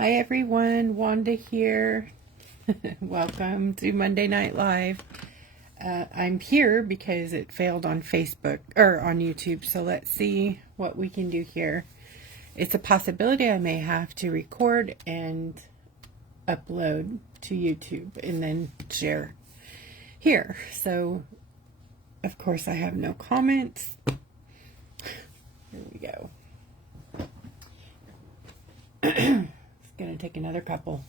Hi everyone, Wanda here. Welcome to Monday Night Live. I'm here because it failed on Facebook or on YouTube, so let's see what we can do here. It's a possibility I may have to record and upload to YouTube and then share here. So, of course, I have no comments. Here we go. It's going to take another couple.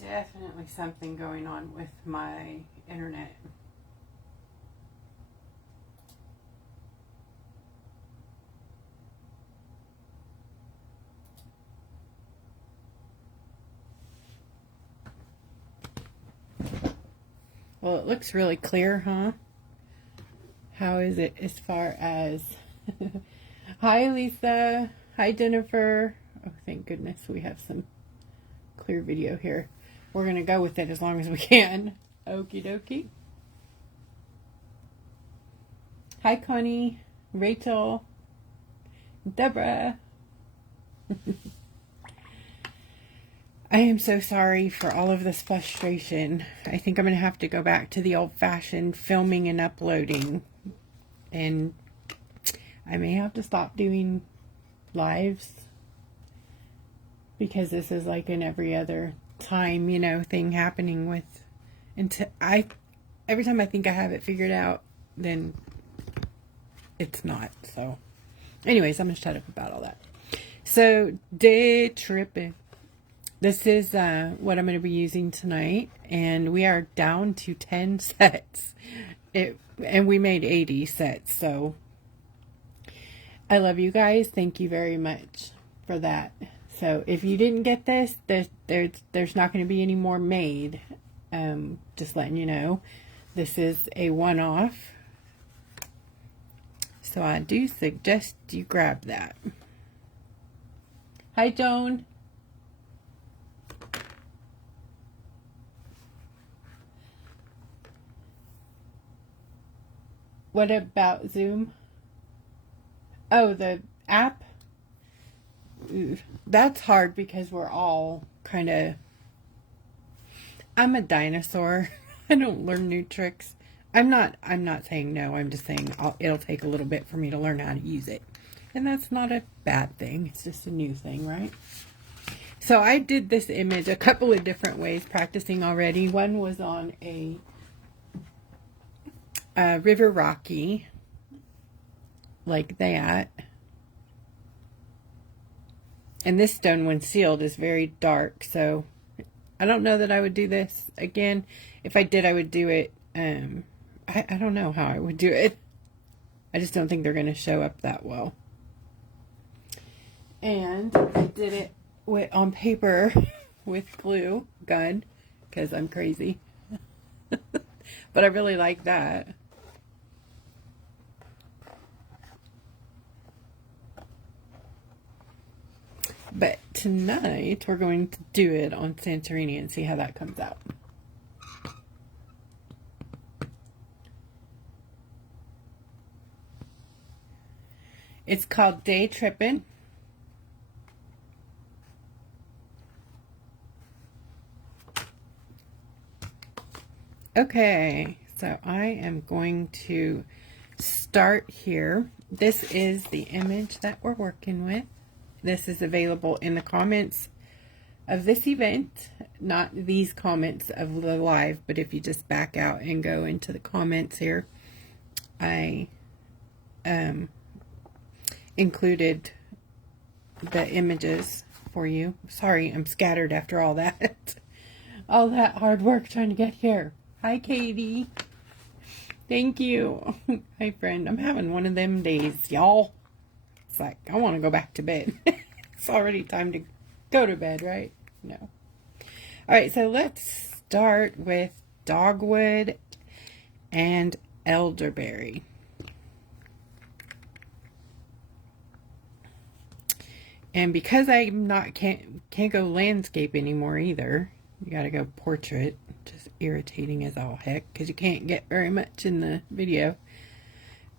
Definitely something going on with my internet. Well, it looks really clear, huh? How is it as far as... Hi, Lisa. Hi, Jennifer. Oh, thank goodness we have some clear video here. We're going to go with it as long as we can. Okie dokie. Hi, Connie, Rachel, Deborah. I am so sorry for all of this frustration. I think I'm going to have to go back to the old-fashioned filming and uploading. And I may have to stop doing lives, because this is like an every other time, you know, thing happening with, every time I think I have it figured out, then it's not. So anyways, I'm gonna shut up about all that. So day tripping. This is what I'm going to be using tonight, and we are down to 10 sets. And we made 80 sets, so I love you guys. Thank you very much for that. So if you didn't get this, there's not going to be any more made. Just letting you know, this is a one-off. So I do suggest you grab that. Hi, Joan. What about Zoom? Oh, the app? Ooh, that's hard because we're all kind of... I'm a dinosaur. I don't learn new tricks. I'm not saying no. I'm just saying it'll take a little bit for me to learn how to use it. And that's not a bad thing. It's just a new thing, right? So I did this image a couple of different ways, practicing already. One was on a river rocky, like that. And this stone, when sealed, is very dark, so I don't know that I would do this again. If I did, I would do it, I don't know how I would do it. I just don't think they're going to show up that well. And I did it on paper with glue gun, because I'm crazy. But I really like that. But tonight, we're going to do it on Santorini and see how that comes out. It's called Day Trippin'. Okay, so I am going to start here. This is the image that we're working with. This is available in the comments of this event, not these comments of the live, but if you just back out and go into the comments here, I included the images for you. Sorry, I'm scattered after all that. All that hard work trying to get here. Hi, Katie. Thank you. Hi, friend. I'm having one of them days, y'all. It's like, I want to go back to bed. It's already time to go to bed, right? No. All right, so let's start with dogwood and elderberry. And because I'm not can't go landscape anymore either, you gotta go portrait. Just irritating as all heck because you can't get very much in the video.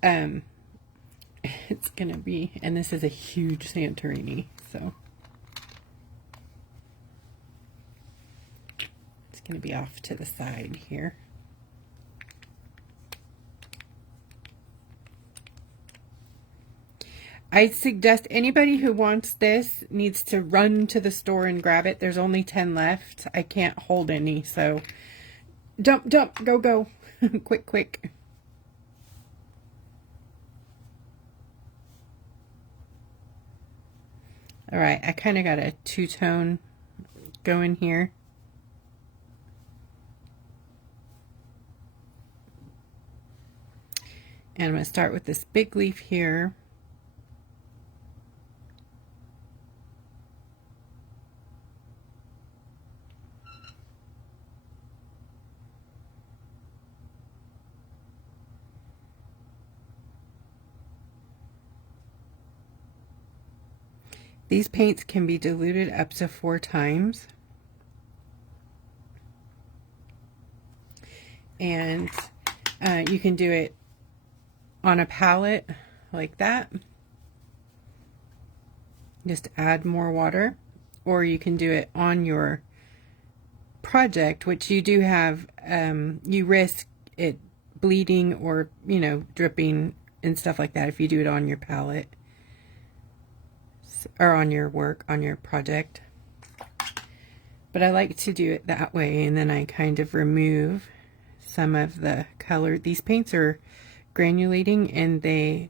It's gonna be, and this is a huge Santorini, so it's gonna be off to the side here. I suggest anybody who wants this needs to run to the store and grab it. There's only 10 left. I can't hold any, so jump, jump, go, go. Quick, quick. All right, I kind of got a two-tone going here. And I'm going to start with this big leaf here. These paints can be diluted up to 4 times. And you can do it on a palette like that. Just add more water. Or you can do it on your project, which you do have, you risk it bleeding or, you know, dripping and stuff like that if you do it on your palette. Or on your work, on your project. But I like to do it that way, and then I kind of remove some of the color. These paints are granulating and they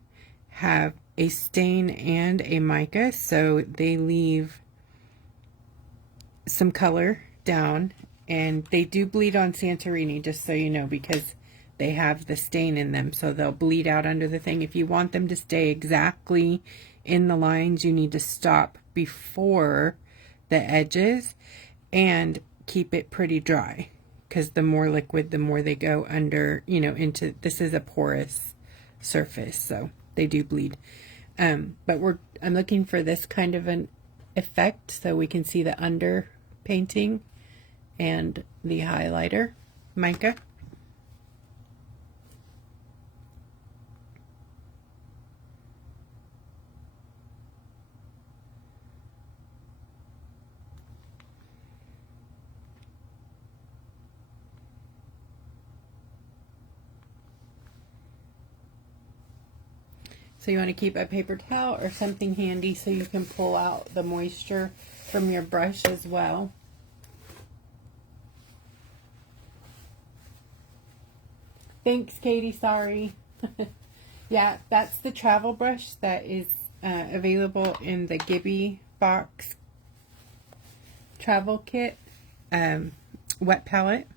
have a stain and a mica, so they leave some color down, and they do bleed on Santorini, just so you know, because they have the stain in them, so they'll bleed out under the thing. If you want them to stay exactly in the lines, you need to stop before the edges and keep it pretty dry, because the more liquid, the more they go under, you know, into, this is a porous surface, so they do bleed. But I'm looking for this kind of an effect so we can see the under painting and the highlighter mica. So you want to keep a paper towel or something handy so you can pull out the moisture from your brush as well. Thanks, Katie. Sorry. Yeah, that's the travel brush that is available in the Gibby box travel kit wet palette.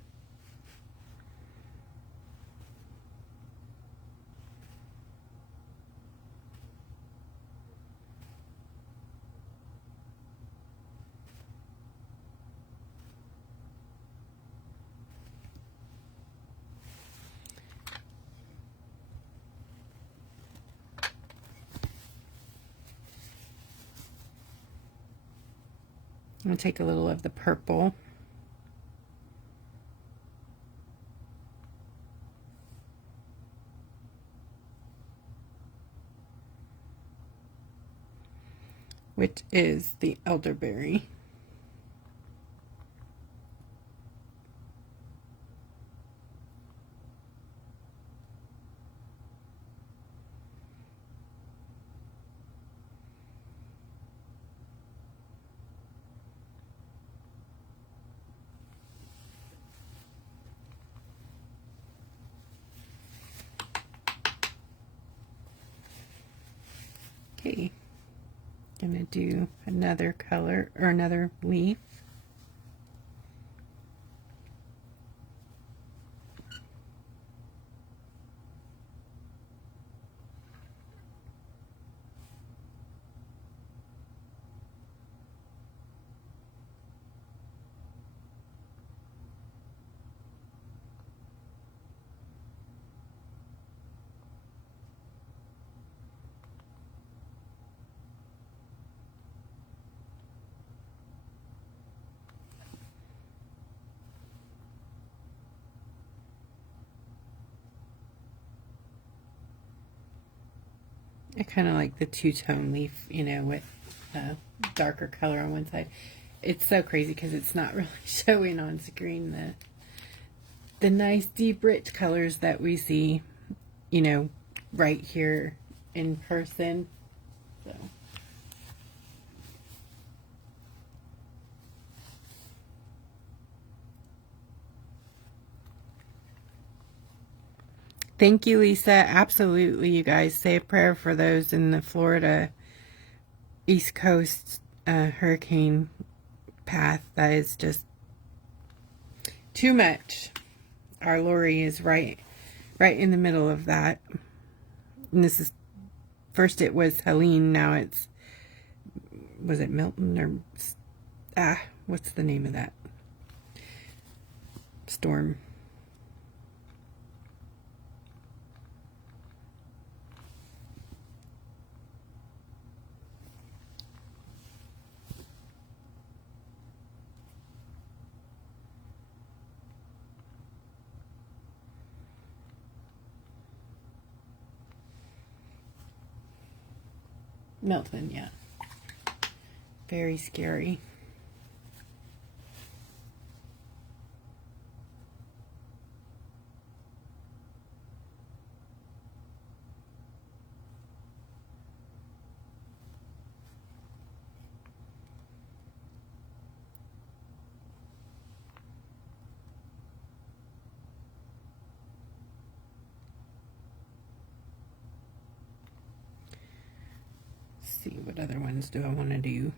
I'm going to take a little of the purple. Which is the elderberry. Okay, gonna do another color or another leaf. I kind of like the two-tone leaf, you know, with darker color on one side. It's so crazy because it's not really showing on screen the nice, deep, rich colors that we see, you know, right here in person. So. Thank you, Lisa. Absolutely, you guys. Say a prayer for those in the Florida East Coast hurricane path. That is just too much. Our Lori is right in the middle of that. And this is, first it was Helene, now it's, was it Milton or, what's the name of that storm? Milton, yeah. Very scary. Let's see, what other ones do I want to do?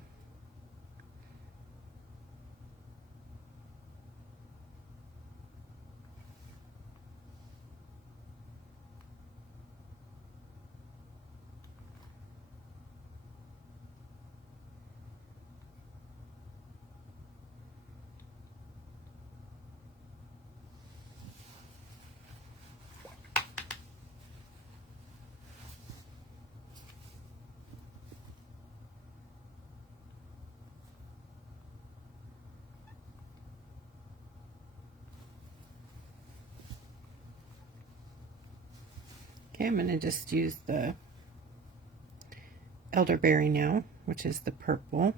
Okay, I'm going to just use the elderberry now, which is the purple.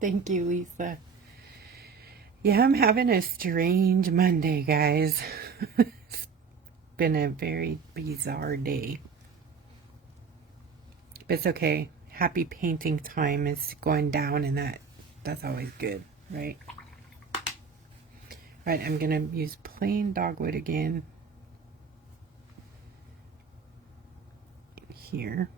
Thank you, Lisa. Yeah, I'm having a strange Monday, guys. It's been a very bizarre day. But it's okay. Happy painting time is going down, and that's always good, right? Right, I'm going to use plain dogwood again here.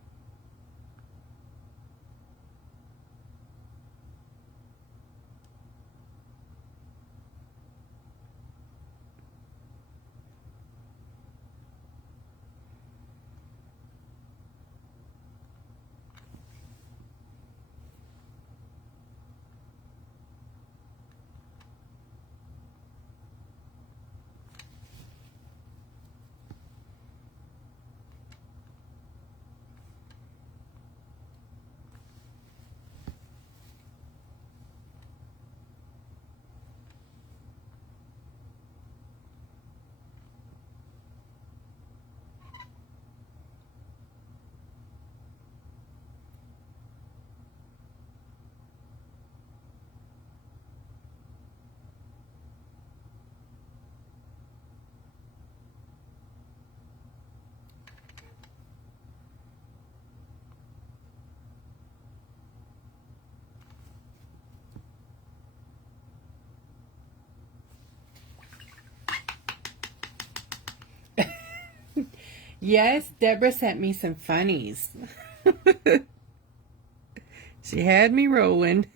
Yes, Deborah sent me some funnies. She had me rolling.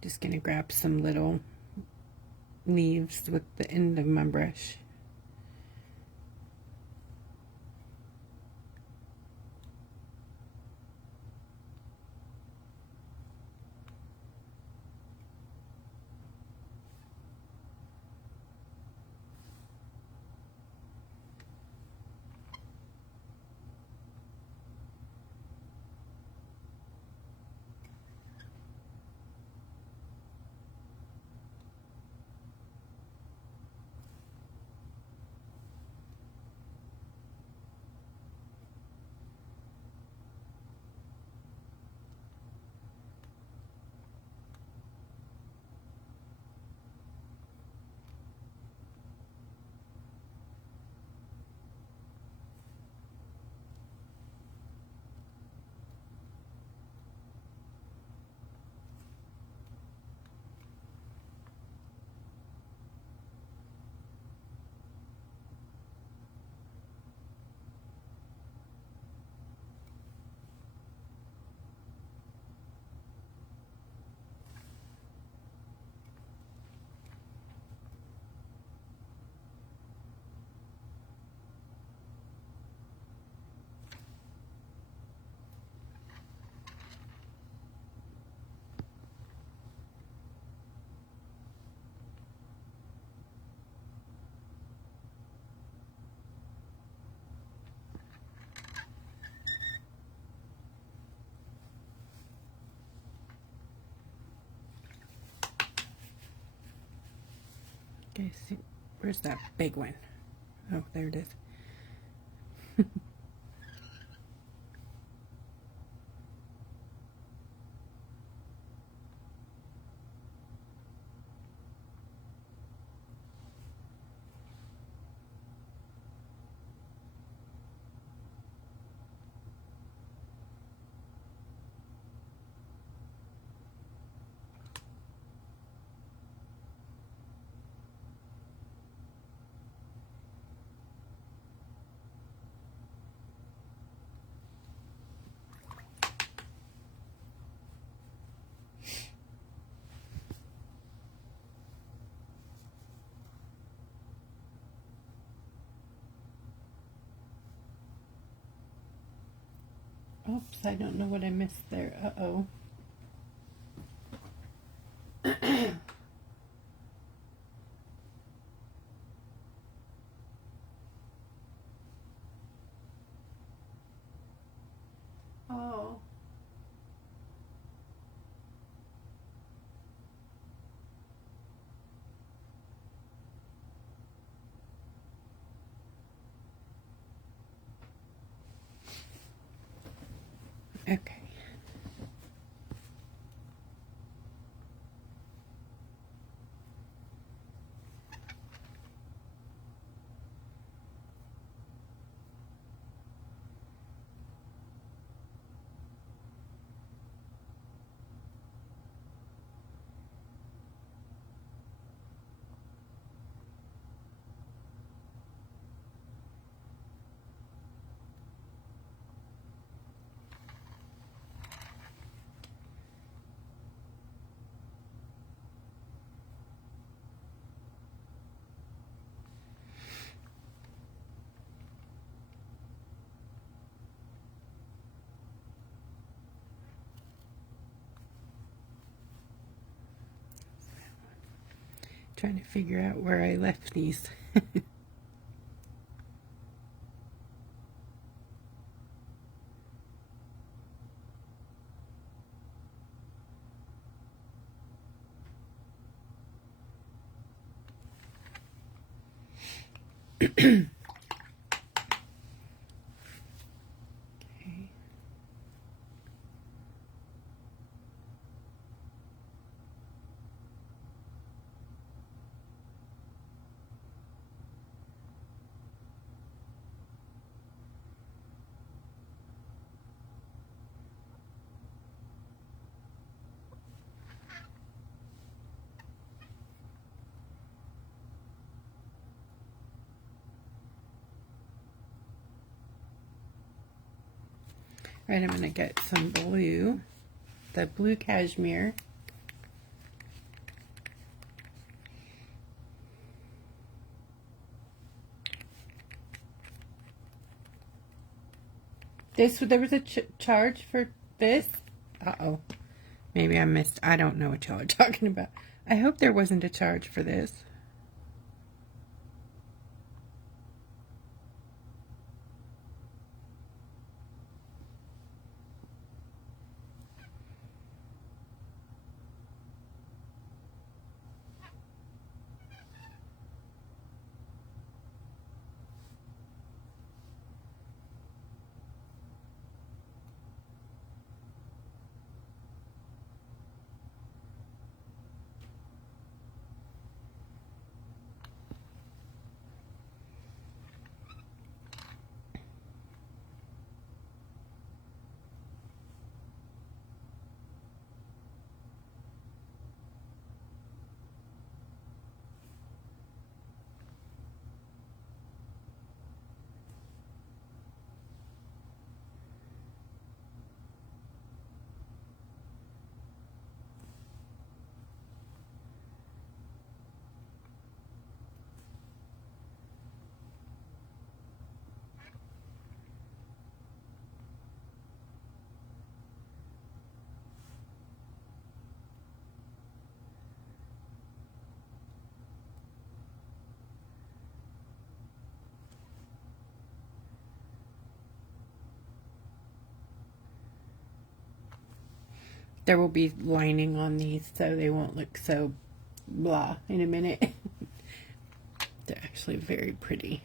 Just gonna grab some little leaves with the end of my brush. Okay, see, where's that big one? Oh, there it is. Oops, I don't know what I missed there. Uh-oh. Oh. Okay. Trying to figure out where I left these. Right, I'm going to get some blue, the blue cashmere. There was a charge for this. Uh-oh. Maybe I missed. I don't know what y'all are talking about. I hope there wasn't a charge for this. There will be lining on these so they won't look so blah in a minute. They're actually very pretty.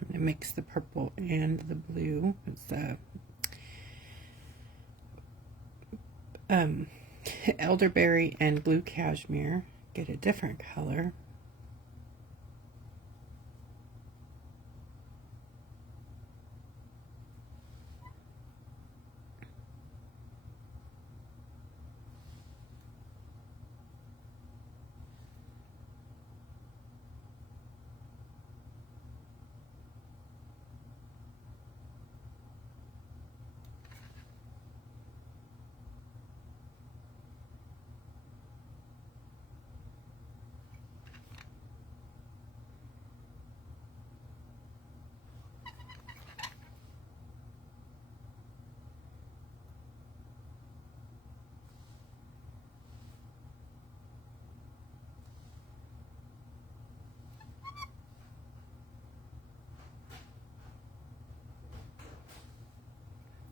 I'm going to mix the purple and the blue. It's the elderberry and blue cashmere. Get a different color.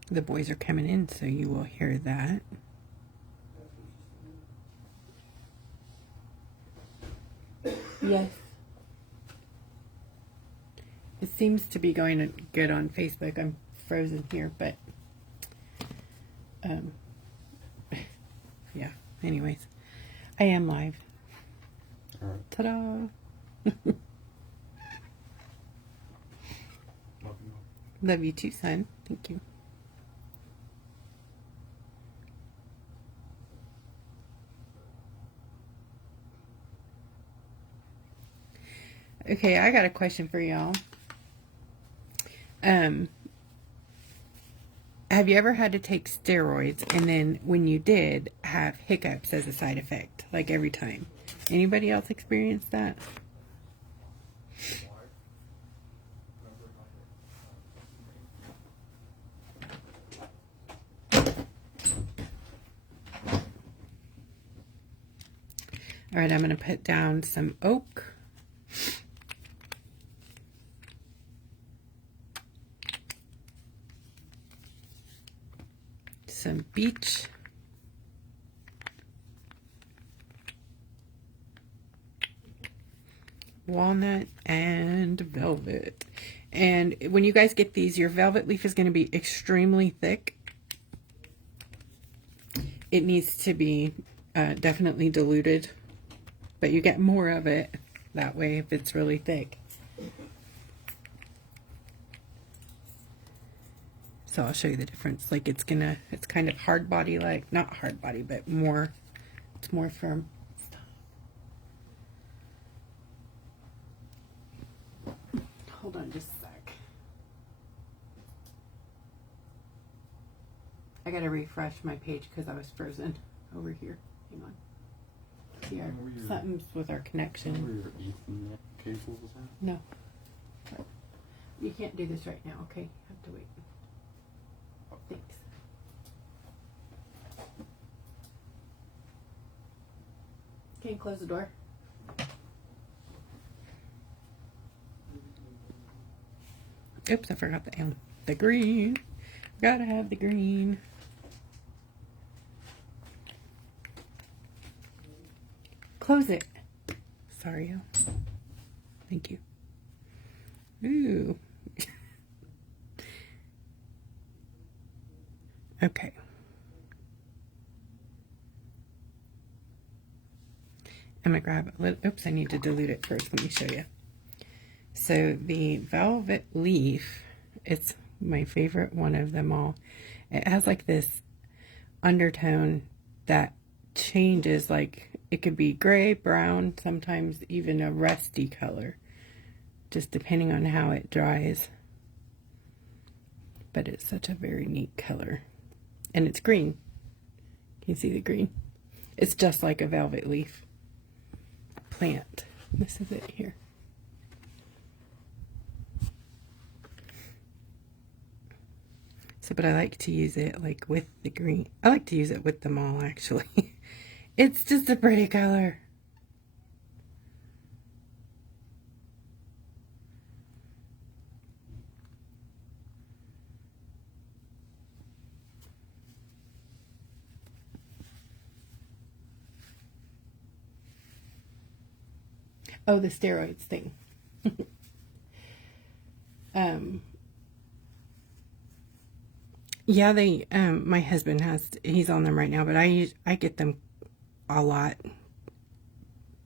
The boys are coming in, so you will hear that. Yes. It seems to be going good on Facebook. I'm frozen here, but yeah. Anyways, I am live. All right. Ta-da! Love you too, son. Thank you. Okay, I got a question for y'all. Have you ever had to take steroids and then when you did have hiccups as a side effect, like every time? Anybody else experience that? All right, I'm going to put down some oak. Some beech. Walnut and velvet. And when you guys get these, your velvet leaf is going to be extremely thick. It needs to be definitely diluted, but you get more of it that way if it's really thick. So I'll show you the difference. Like it's kind of hard body, like not hard body, but more, it's more firm. Hold on just a sec. I gotta refresh my page because I was frozen over here. Hang on. Here, something's with our connection. Where your Ethernet cable was at? No. You can't do this right now, okay? You have to wait. Thanks. Can you close the door? Oops, I forgot the green. Gotta have the green. Close it. Sorry, y'all. Thank you. Ooh. Okay. I'm gonna grab a little, oops, I need to dilute it first. Let me show you. So the velvet leaf, it's my favorite one of them all. It has like this undertone that changes, like it could be gray, brown, sometimes even a rusty color, just depending on how it dries. But it's such a very neat color. And it's green. Can you see the green? It's just like a velvet leaf plant. This is it here. So, but I like to use it like with the green. I like to use it with them all, actually. It's just a pretty color. Oh, the steroids thing. Yeah, my husband he's on them right now, but I get them a lot.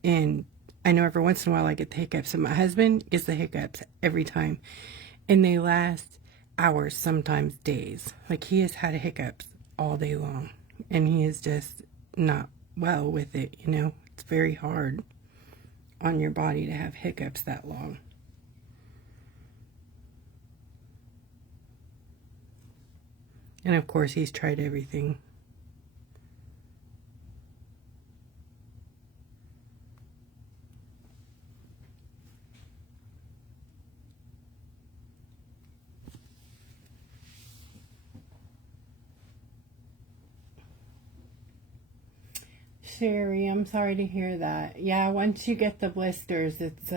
And I know every once in a while I get the hiccups, and my husband gets the hiccups every time. And they last hours, sometimes days. Like he has had hiccups all day long, and he is just not well with it, you know. It's very hard on your body to have hiccups that long. And of course, he's tried everything. Sherry. I'm sorry to hear that. Yeah, once you get the blisters, it's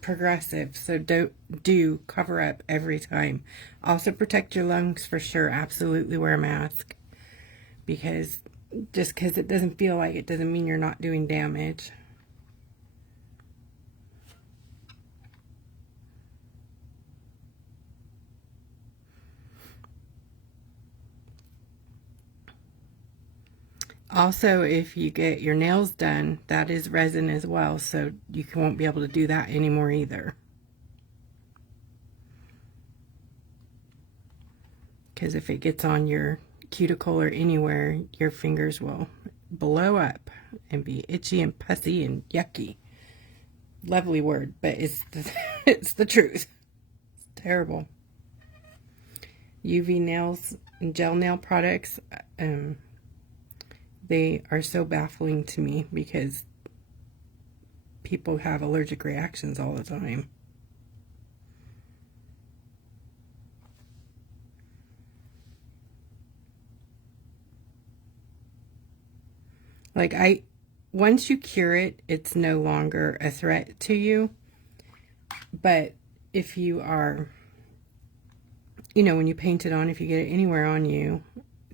progressive. So do cover up every time. Also protect your lungs for sure. Absolutely wear a mask. Because just because it doesn't feel like it doesn't mean you're not doing damage. Also, if you get your nails done, that is resin as well, so you won't be able to do that anymore either. Because if it gets on your cuticle or anywhere, your fingers will blow up and be itchy and pussy and yucky. Lovely word, but it's the truth. It's terrible. UV nails and gel nail products, they are so baffling to me because people have allergic reactions all the time. Like once you cure it, it's no longer a threat to you. But if you are, when you paint it on, if you get it anywhere on you,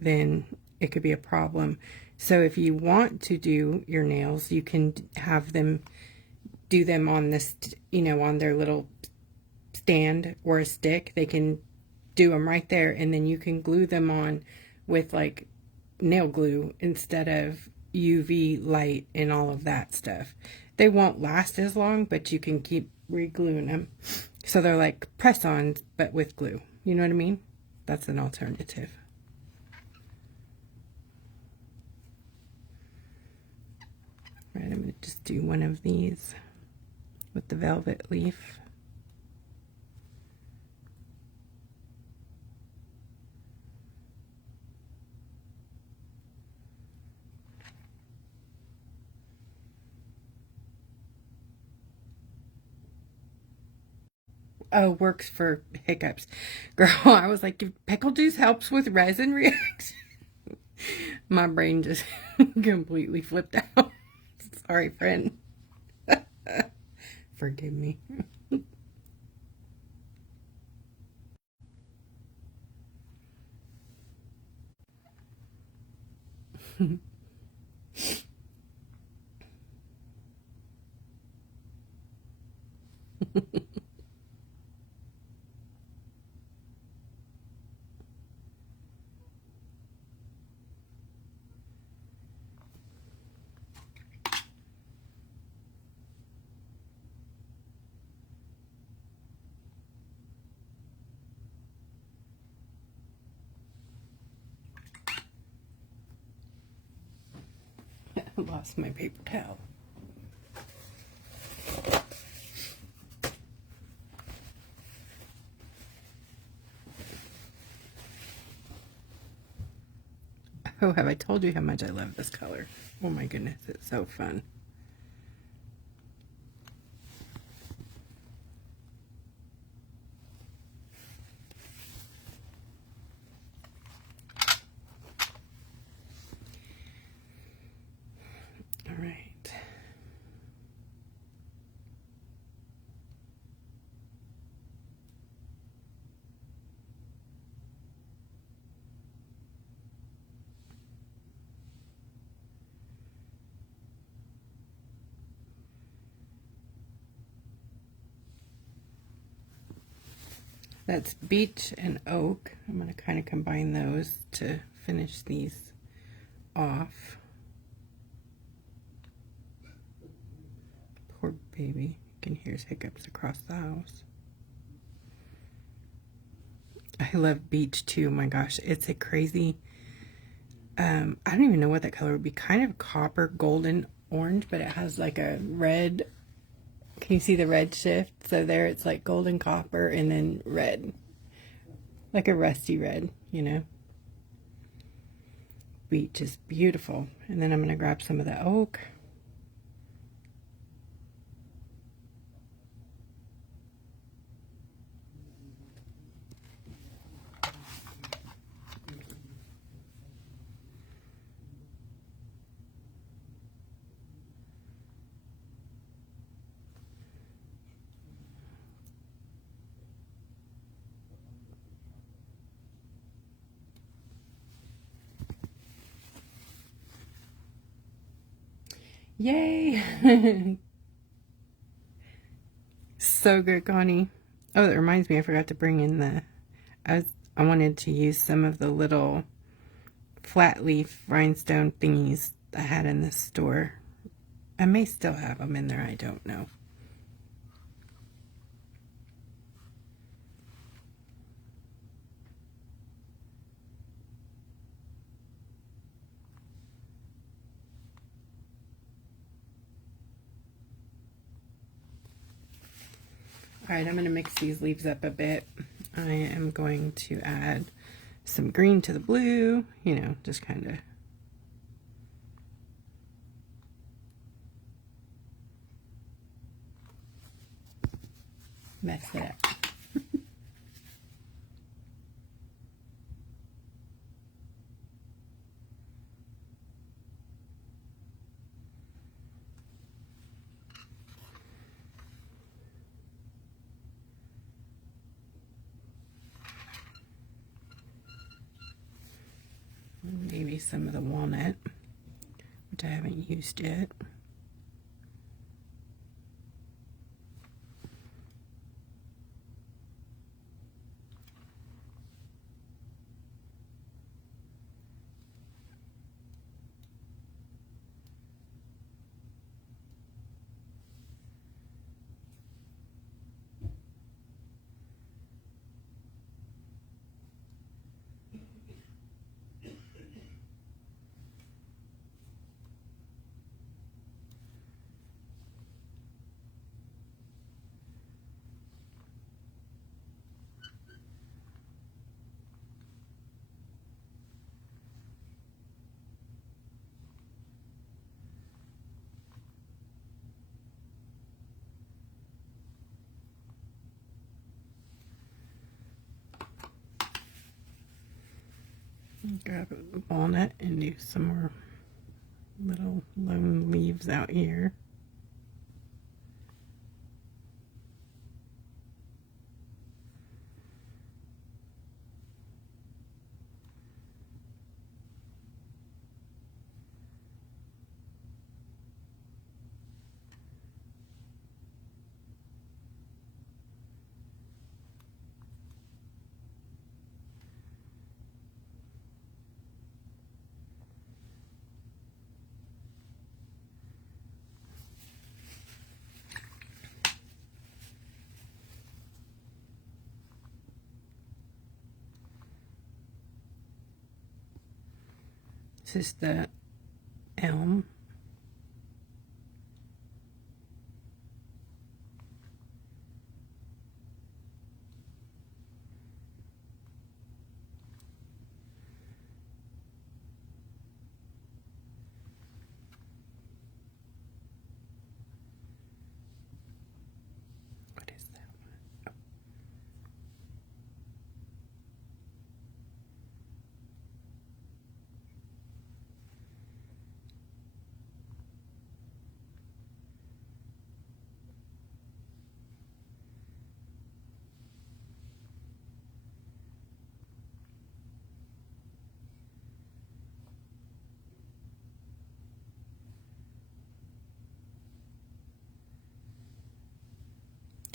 then it could be a problem. So if you want to do your nails, you can have them do them on this, on their little stand or a stick. They can do them right there, and then you can glue them on with like nail glue instead of UV light and all of that stuff. They won't last as long, but you can keep re-gluing them. So they're like press-ons, but with glue. You know what I mean? That's an alternative. Right, I'm going to just do one of these with the velvet leaf. Oh, works for hiccups. Girl, I was like, if pickle juice helps with resin reaction. My brain just completely flipped out. Sorry, friend. Forgive me. I lost my paper towel. Oh, have I told you how much I love this color? Oh my goodness, it's so fun. All right. That's beech and oak. I'm going to kind of combine those to finish these off. Poor baby. You can hear his hiccups across the house. I love beech too. My gosh, it's a crazy, I don't even know what that color would be. Kind of copper, golden, orange, but it has like a red. Can you see the red shift? So there it's like golden copper and then red. Like a rusty red, Beech is beautiful. And then I'm going to grab some of the oak. Yay! So good, Connie. Oh, that reminds me, I forgot to bring in the... I wanted to use some of the little flat leaf rhinestone thingies I had in the store. I may still have them in there, I don't know. Alright, I'm going to mix these leaves up a bit. I am going to add some green to the blue, you know, just kind of mess it up. Maybe some of the walnut, which I haven't used yet. Grab a walnut and do some more little lone leaves out here. This is the elm. What is that one?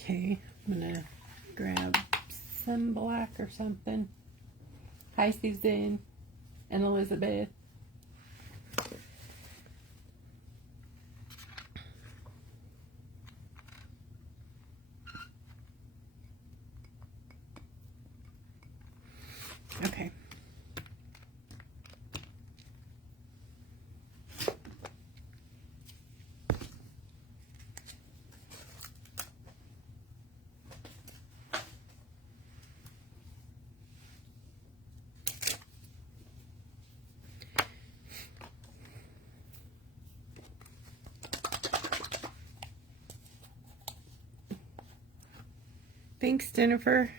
Okay, I'm gonna grab some black or something. Hi, Susan and Elizabeth. Okay. Thanks, Jennifer.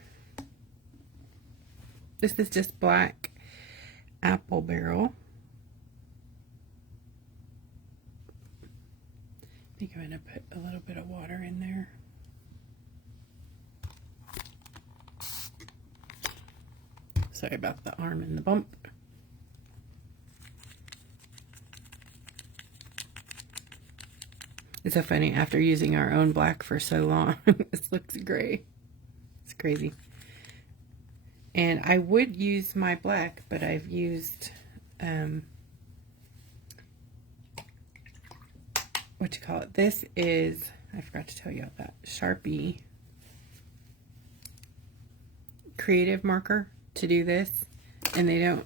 This is just black apple barrel. I think I'm going to put a little bit of water in there. Sorry about the arm and the bump. It's so funny, after using our own black for so long, this looks gray. It's crazy. And I would use my black, but I've used, what you call it? This is, I forgot to tell you about that, Sharpie creative marker to do this. And they don't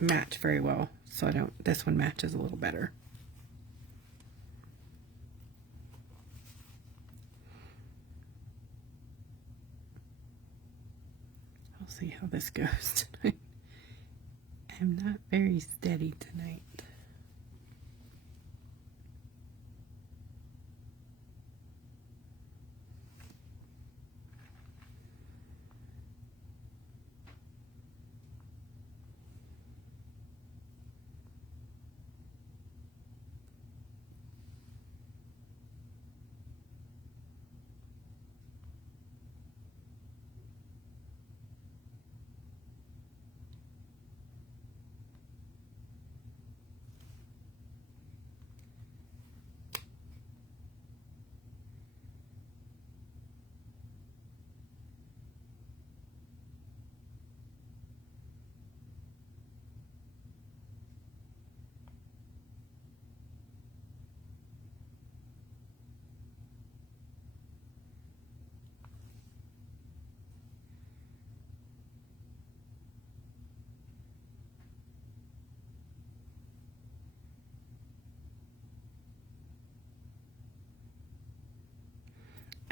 match very well. So I don't, this one matches a little better. I'll see how this goes tonight. I'm not very steady tonight.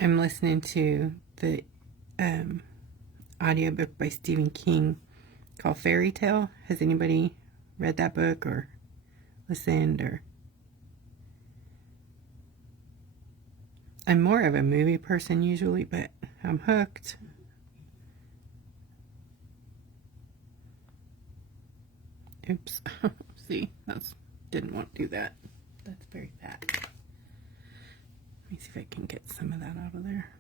I'm listening to the audiobook by Stephen King called Fairy Tale. Has anybody read that book or listened? Or I'm more of a movie person usually, but I'm hooked. Oops. See, that's didn't want to do that. That's very fat. Let me see if I can get some of that out of there.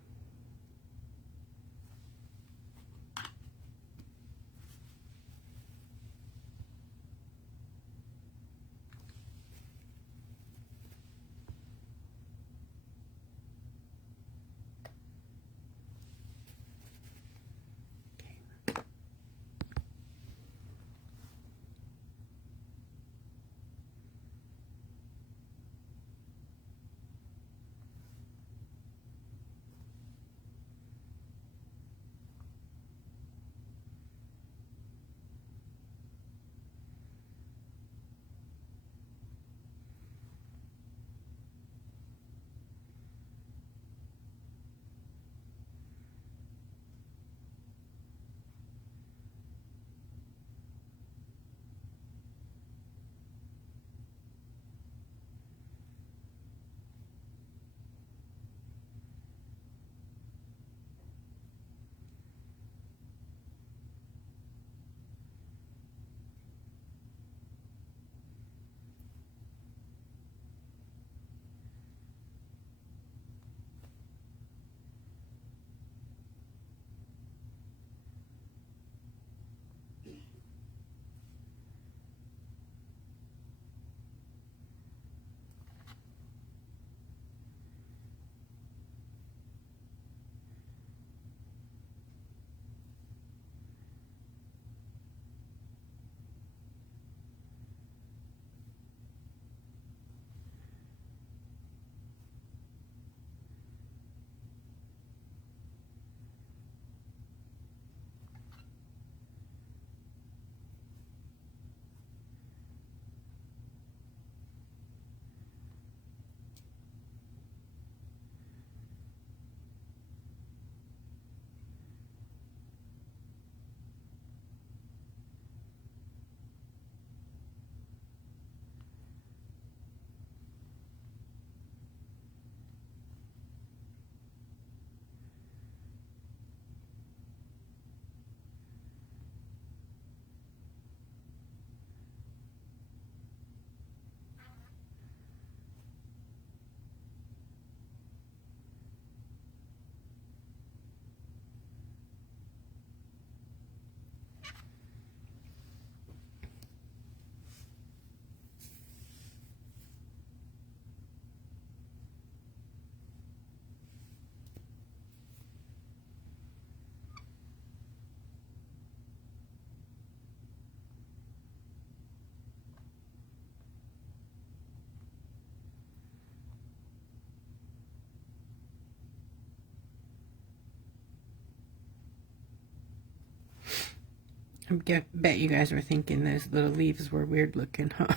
Bet you guys were thinking those little leaves were weird looking, huh?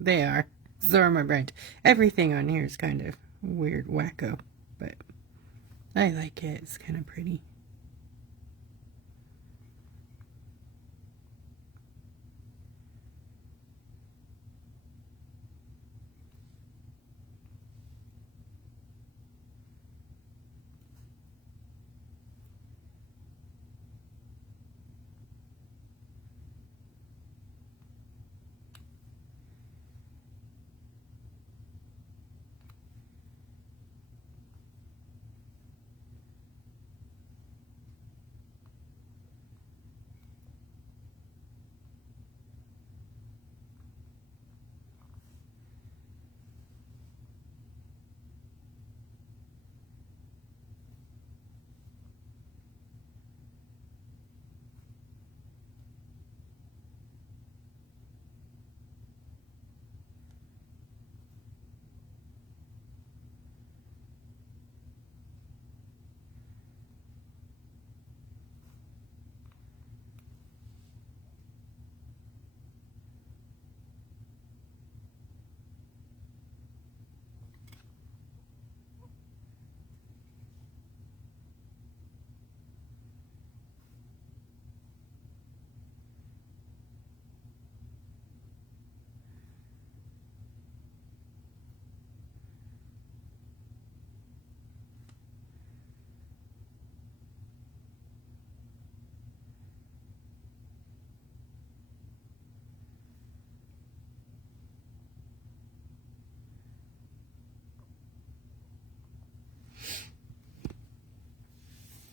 They are. So are my branch. Everything on here is kind of weird, wacko, but I like it. It's kind of pretty.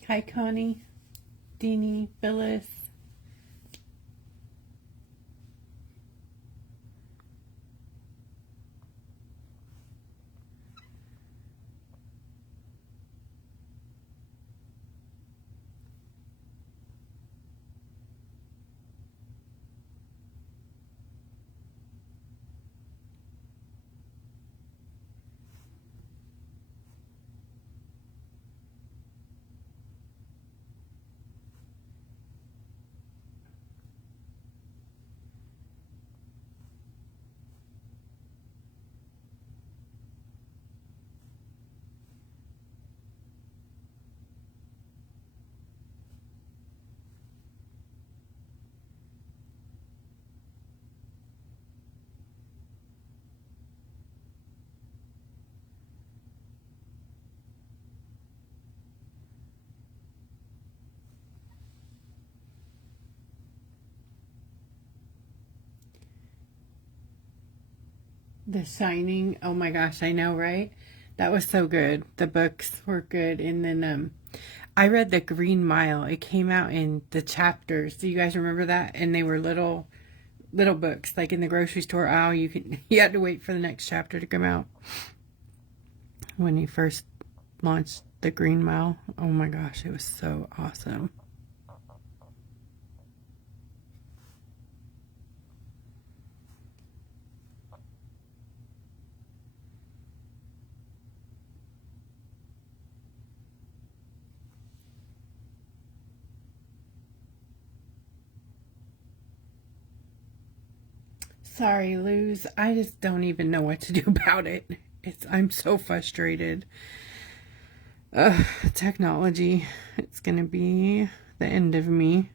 Hi, Connie, Deanie, Phyllis. The Shining. Oh my gosh, I know, right? That was so good. The books were good. And then I read The Green Mile. It came out in the chapters. Do you guys remember that? And they were little books, like in the grocery store aisle. You had to wait for the next chapter to come out. When he first launched The Green Mile. Oh my gosh, it was so awesome. Sorry, Luz. I just don't even know what to do about it. I'm so frustrated. Technology. It's gonna be the end of me.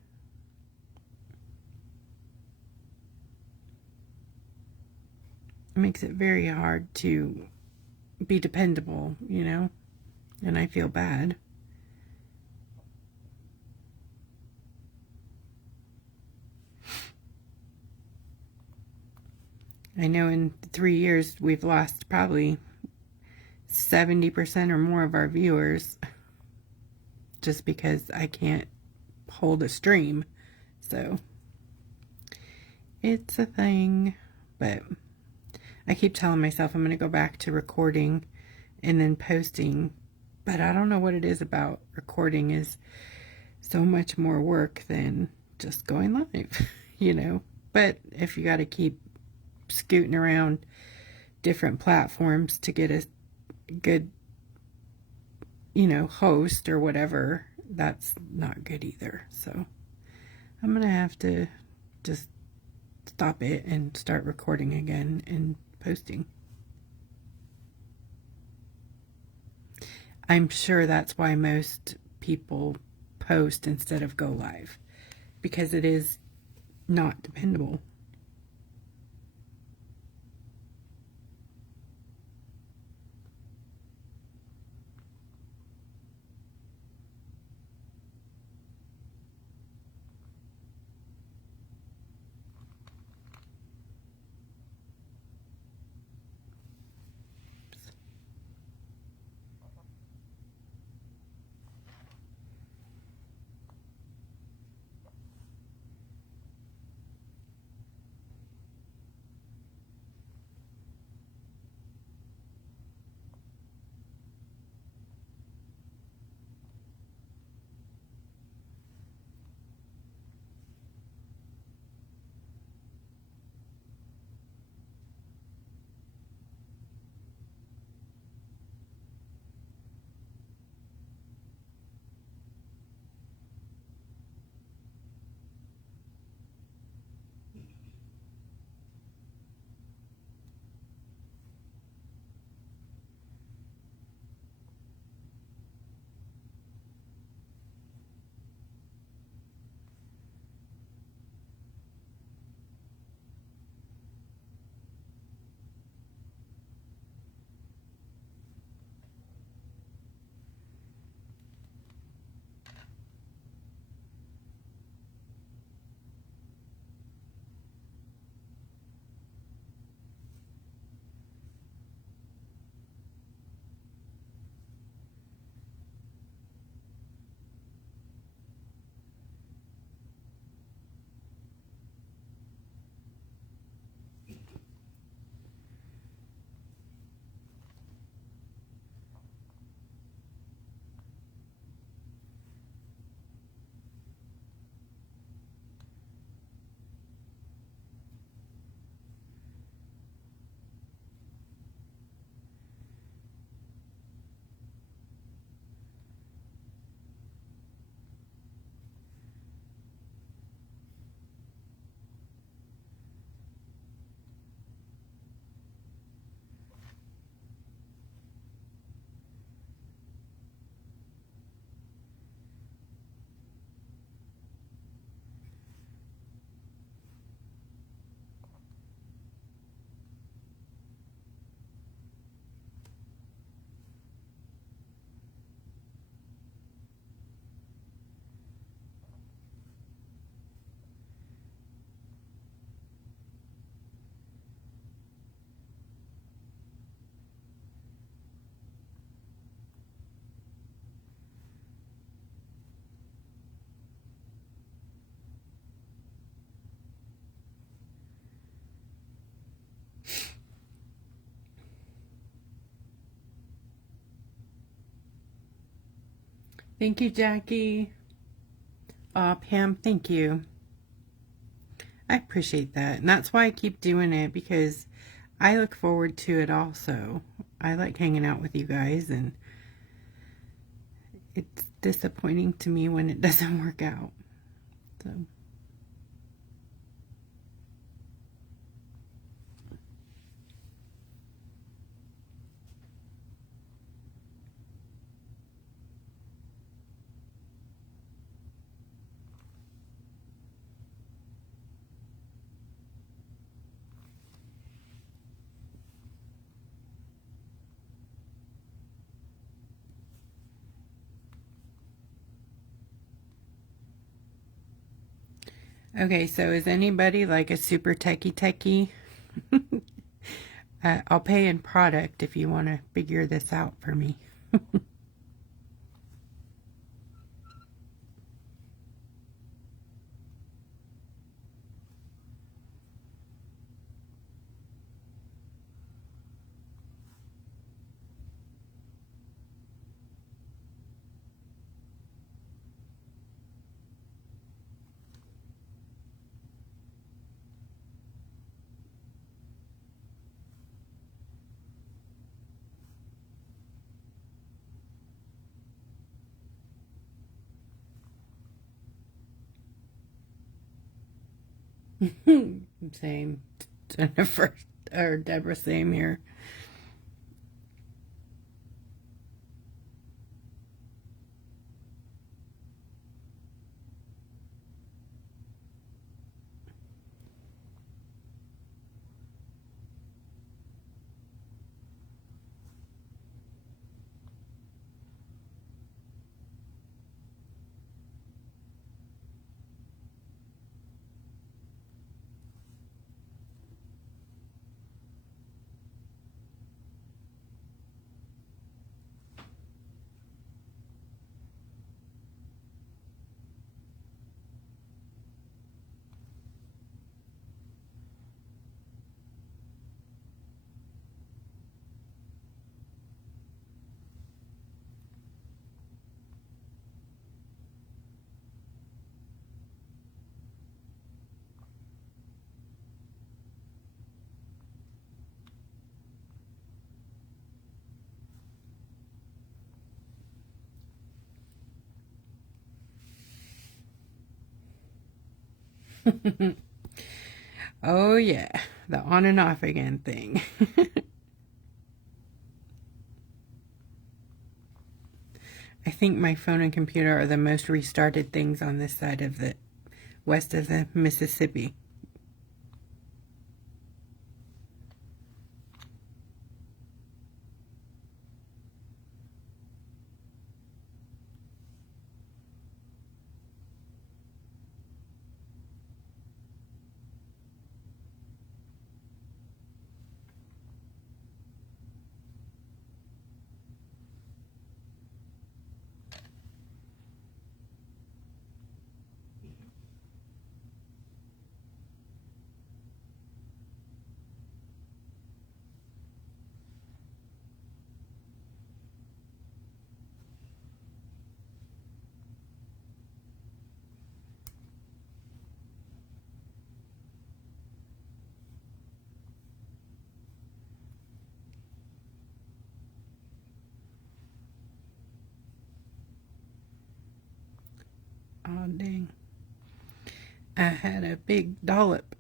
It makes it very hard to be dependable, you know? And I feel bad. I know in 3 years we've lost probably 70% or more of our viewers just because I can't hold a stream. So it's a thing, but I keep telling myself I'm going to go back to recording and then posting, but I don't know what it is about recording is so much more work than just going live, you know. But if you got to keep scooting around different platforms to get a good, you know, host or whatever, that's not good either. So I'm going to have to just stop it and start recording again and posting. I'm sure that's why most people post instead of go live, because it is not dependable. Thank you, Jackie. Pam, thank you. I appreciate that. And that's why I keep doing it, because I look forward to it also. I like hanging out with you guys, and it's disappointing to me when it doesn't work out. So. Okay, so is anybody like a super techie? I'll pay in product if you want to figure this out for me. Same. Jennifer or Deborah, same here. Oh yeah, the on and off again thing. I think my phone and computer are the most restarted things on this side of the west of the Mississippi. Oh dang. I had a big dollop.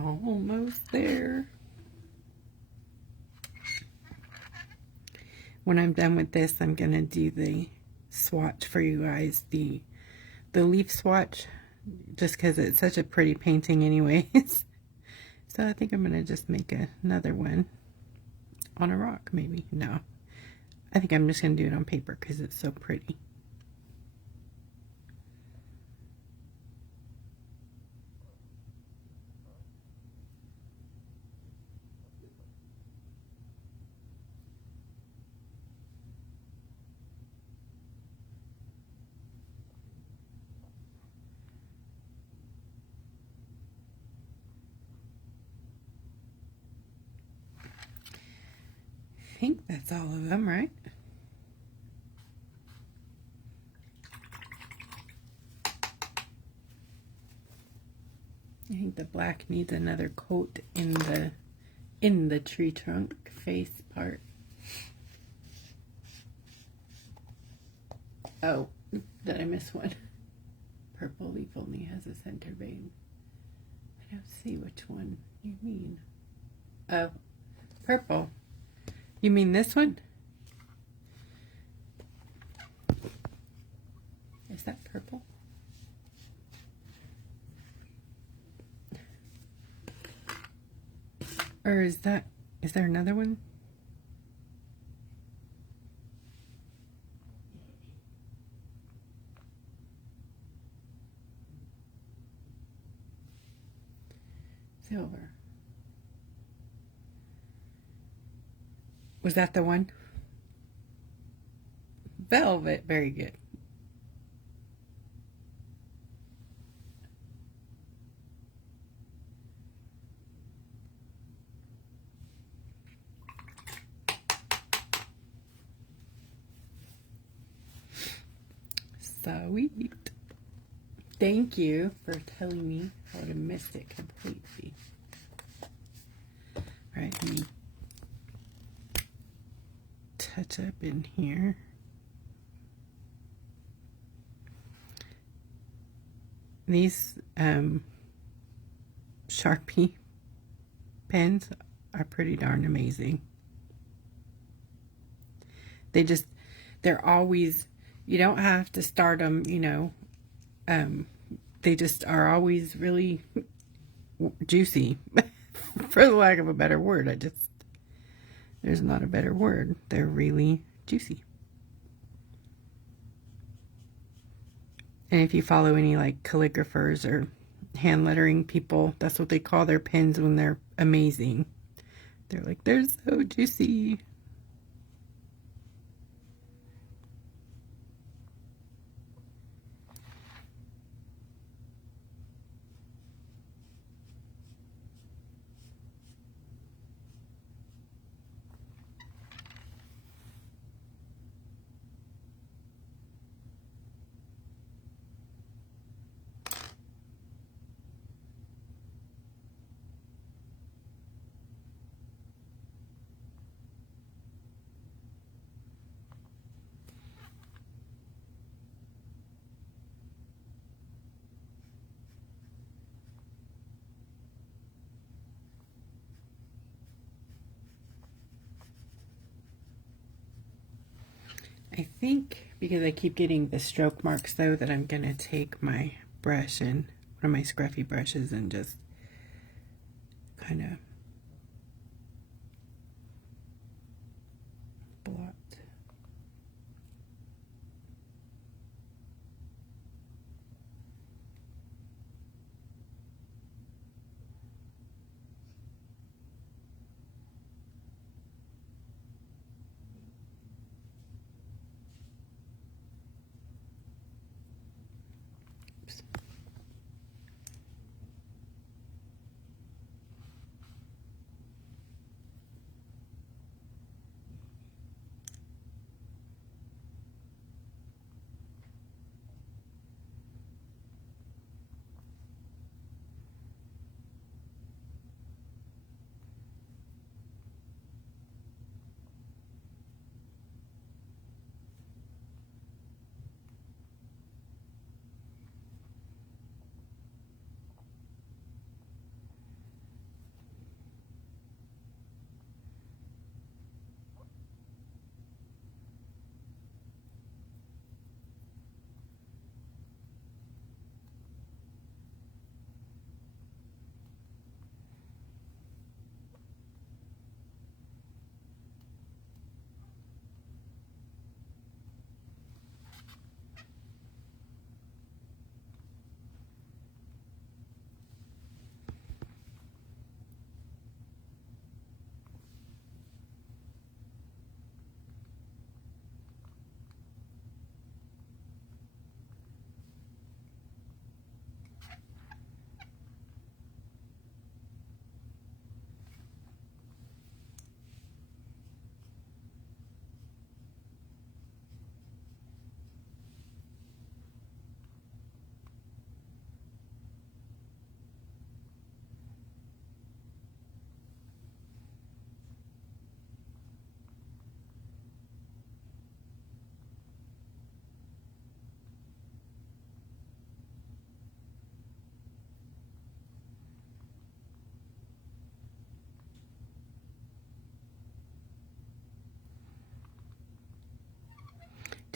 Almost there. When I'm done with this, I'm gonna do the swatch for you guys, the leaf swatch, just because it's such a pretty painting anyways. So I think I'm gonna just make another one on a rock, maybe. No, I think I'm just gonna do it on paper because it's so pretty. I think that's all of them, right? I think the black needs another coat in the tree trunk face part. Oh, did I miss one? purple leaf only has a center vein. I don't see which one you mean. Oh, purple. You mean this one? Is that purple? Or is there another one? Silver. Was that the one? Velvet, very good. Sweet. Thank you for telling me. I would have missed it completely. All right, let me touch up in here. These Sharpie pens are pretty darn amazing. They're always, you don't have to start them, you know, they just are always really juicy, for the lack of a better word. There's not a better word. They're really juicy. And if you follow any like calligraphers or hand lettering people, that's what they call their pens when they're amazing. They're like, they're so juicy. I think because I keep getting the stroke marks though that I'm going to take my brush and one of my scruffy brushes and just kind of blot.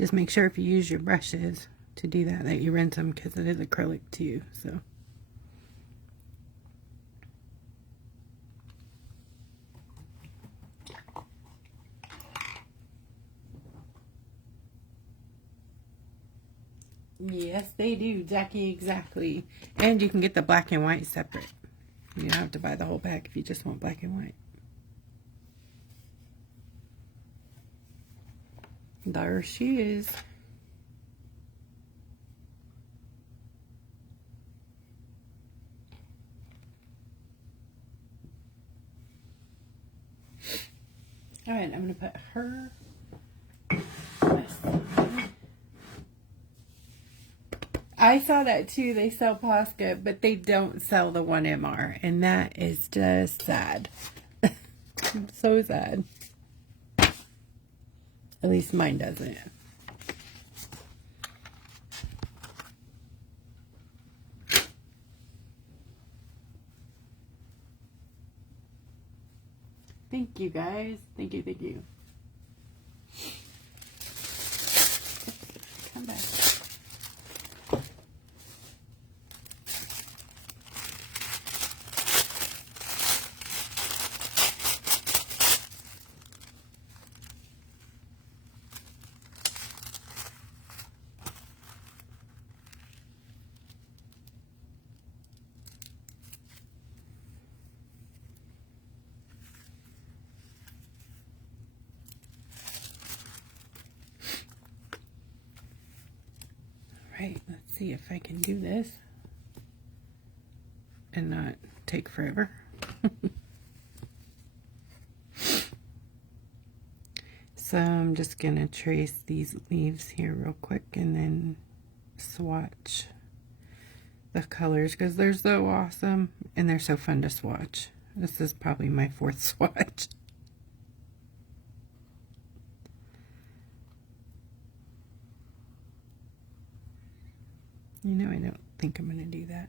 Just make sure if you use your brushes to do that, that you rinse them, because it is acrylic too, so. Yes, they do, Jackie, exactly. And you can get the black and white separate. You don't have to buy the whole pack if you just want black and white. There she is. All right, I'm going to put her. I saw that too. They sell Posca, but they don't sell the 1MR, and that is just sad. So sad. At least mine doesn't. Thank you, guys. Thank you, thank you. Come back. Right, let's see if I can do this and not take forever. So I'm just gonna trace these leaves here real quick and then swatch the colors because they're so awesome and they're so fun to swatch. This is probably my 4th swatch. You know, I don't think I'm gonna do that.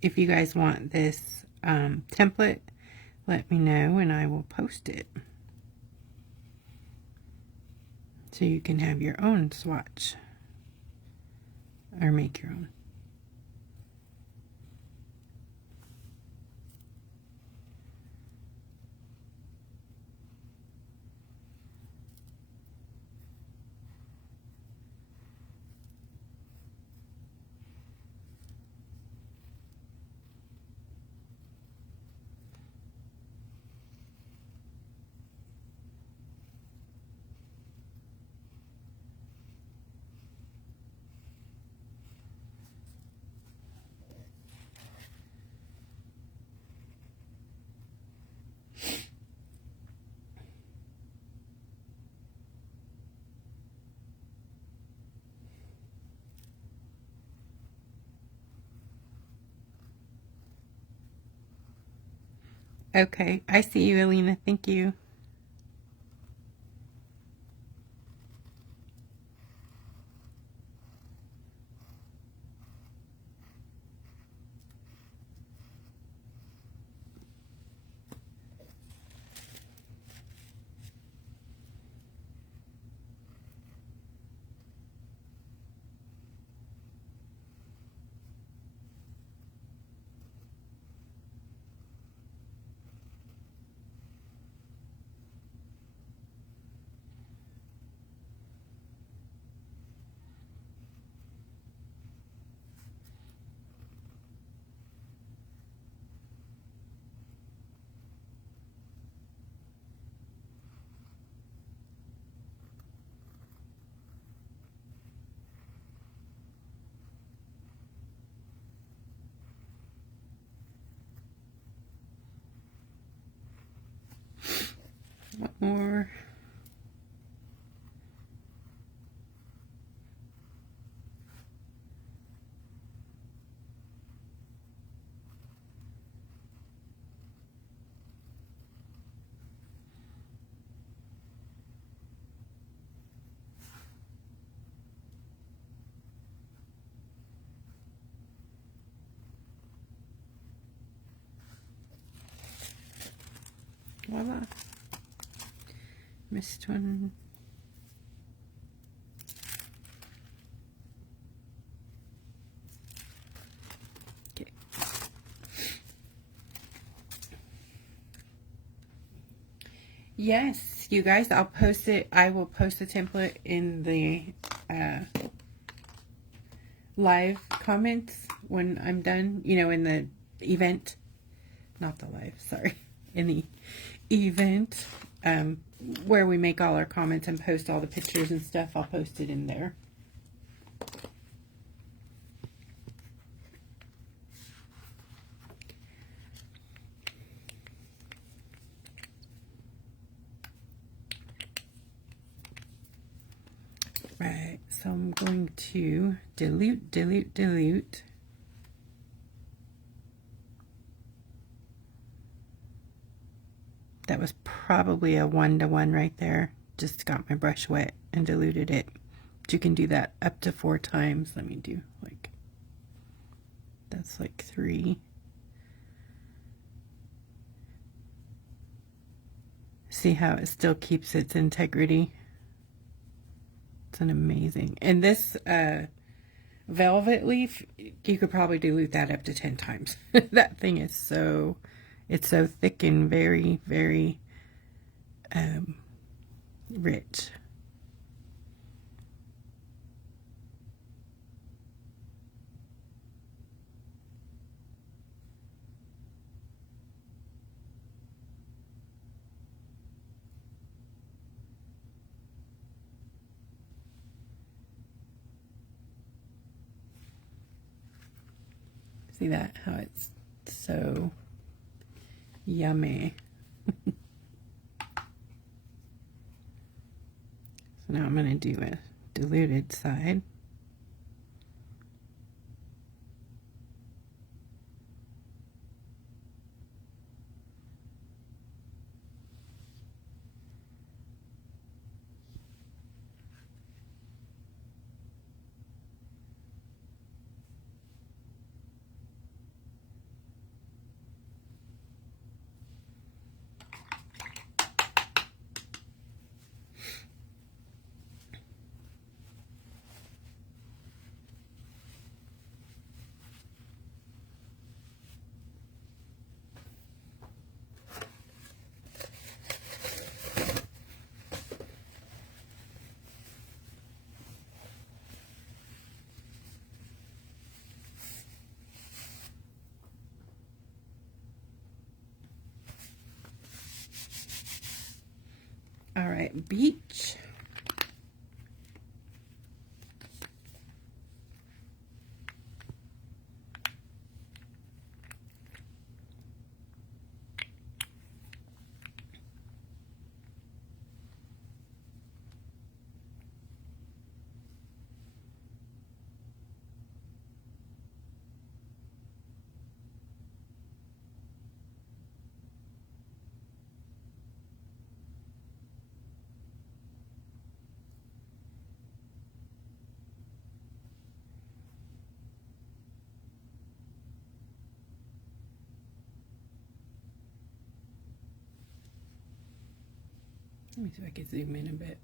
If you guys want this template, let me know and I will post it. So you can have your own swatch or make your own. Okay, I see you, Alina. Thank you. Voila. Missed one. Okay. Yes, you guys, I'll post it. I will post the template in the live comments when I'm done, you know, in the event. Not the live, sorry. In the event where we make all our comments and post all the pictures and stuff. I'll post it in there. Right, so I'm going to dilute. That was probably a 1-to-1 right there. Just got my brush wet and diluted it. But you can do that up to 4 times. Let me do like, that's like 3. See how it still keeps its integrity? It's an amazing. And this velvet leaf, you could probably dilute that up to 10 times. That thing is so, it's so thick and very, very rich. See that? How it's so yummy. So now I'm going to do a diluted side. All right, beach. Let me see if I can zoom in a bit.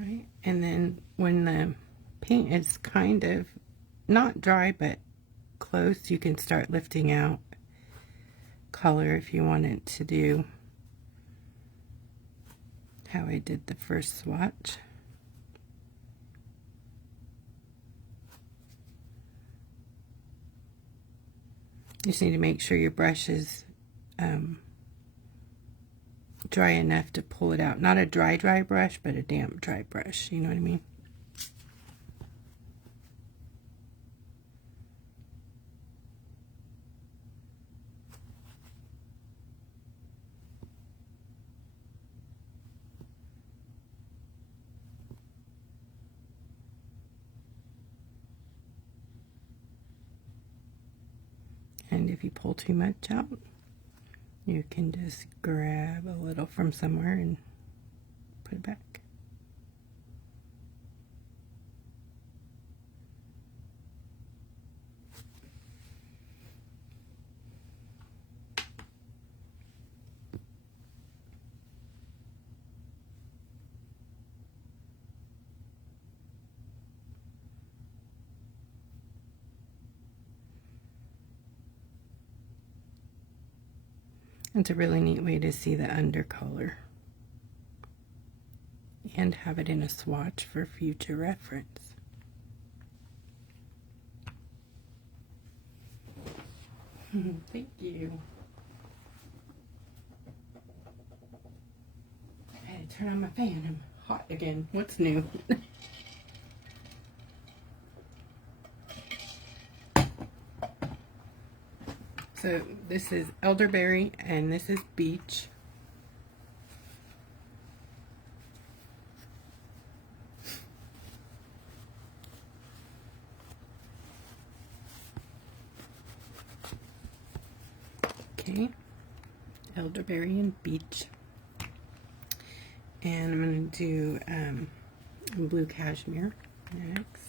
Right, and then when the paint is kind of not dry but close, you can start lifting out color if you wanted to do how I did the first swatch. You just need to make sure your brush is dry enough to pull it out. Not a dry brush, but a damp dry brush, you know what I mean? And if you pull too much out, you can just grab a little from somewhere and put it back. It's a really neat way to see the undercolor and have it in a swatch for future reference. Thank you. I had to turn on my fan. I'm hot again. What's new? So this is elderberry and this is beech. Okay, elderberry and beech. And I'm going to do blue cashmere next.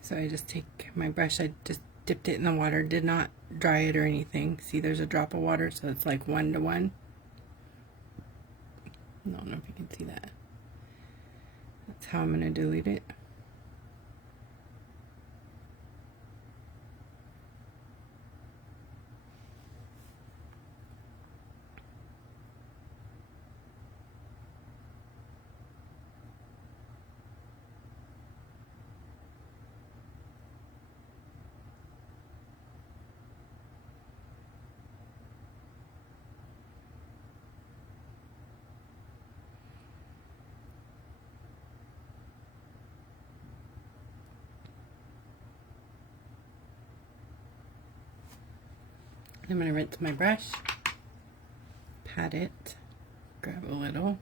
So I just take my brush, I just dipped it in the water, did not dry it or anything. See, there's a drop of water, so it's like 1 to 1. I don't know if you can see that. That's how I'm going to dilute it. I'm going to rinse my brush, pat it, grab a little,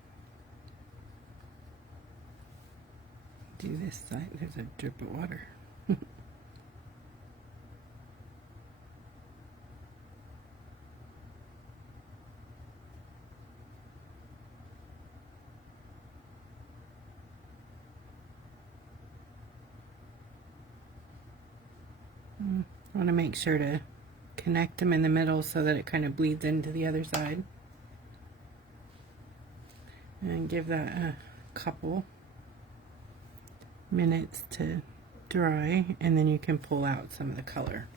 do this side, there's a drip of water. I want to make sure to connect them in the middle so that it kind of bleeds into the other side. And give that a couple minutes to dry, and then you can pull out some of the color.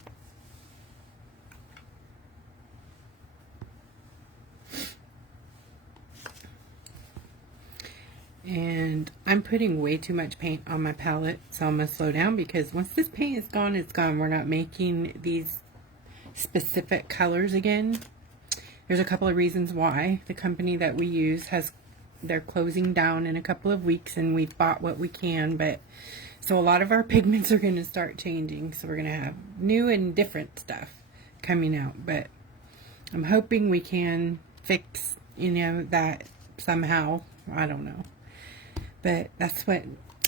And I'm putting way too much paint on my palette, so I'm going to slow down because once this paint is gone, it's gone. We're not making these specific colors again. There's a couple of reasons why. The company that we use they're closing down in a couple of weeks, and we've bought what we can, but so a lot of our pigments are going to start changing, so we're going to have new and different stuff coming out, but I'm hoping we can fix, you know, that somehow. I don't know. But that's what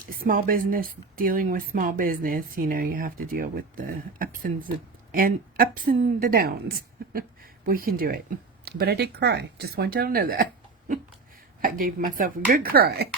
small business, dealing with small business, you know, you have to deal with the ups and the downs. We can do it. But I did cry. Just want y'all to know that. I gave myself a good cry.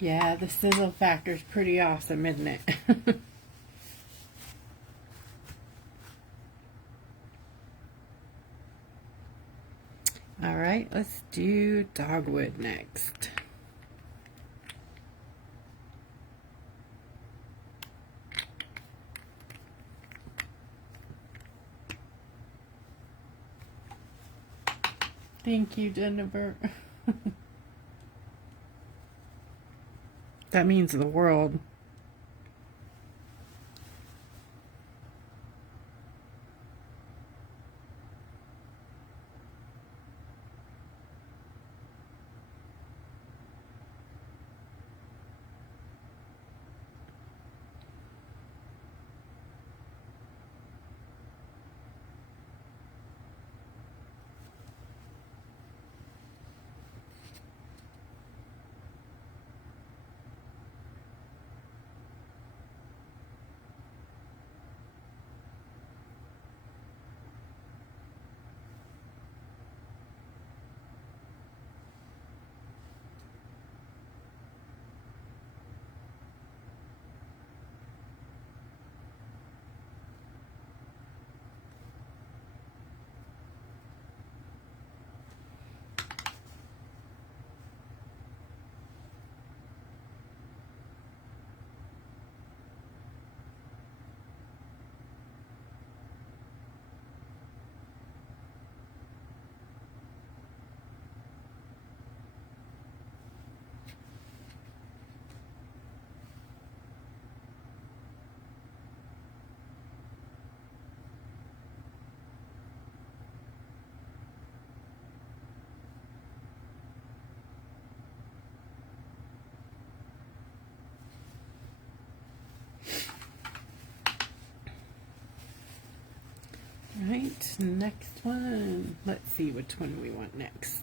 Yeah, the sizzle factor is pretty awesome, isn't it? All right, let's do dogwood next. Thank you, Jennifer. That means the world. All right, next one. Let's see which one we want next.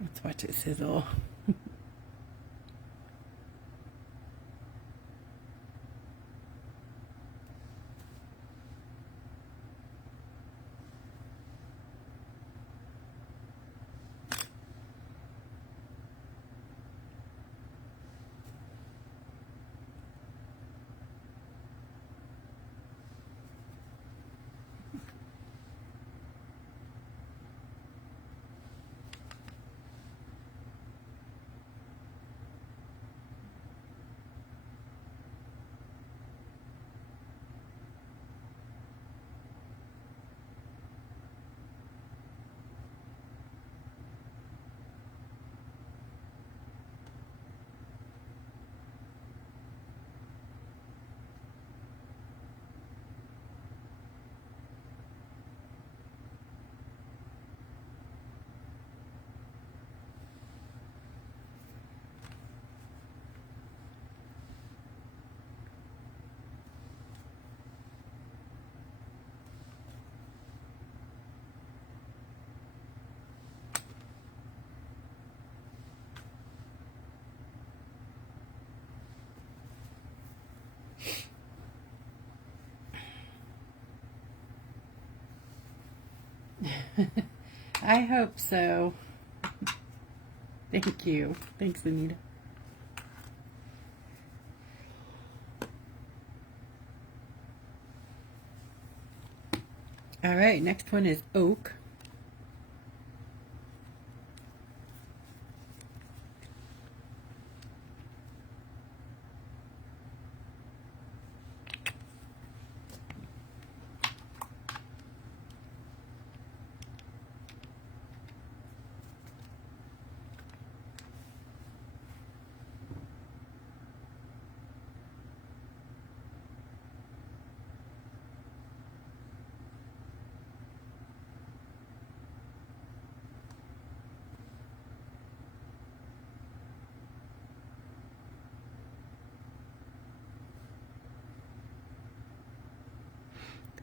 Let's watch it sizzle. I hope so. Thank you. Thanks, Anita. All right, next one is oak.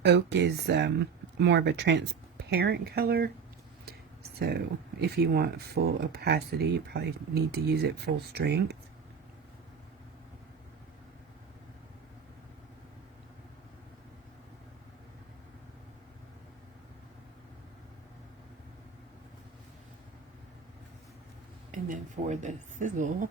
Oak is more of a transparent color. So if you want full opacity, you probably need to use it full strength. And then for the sizzle,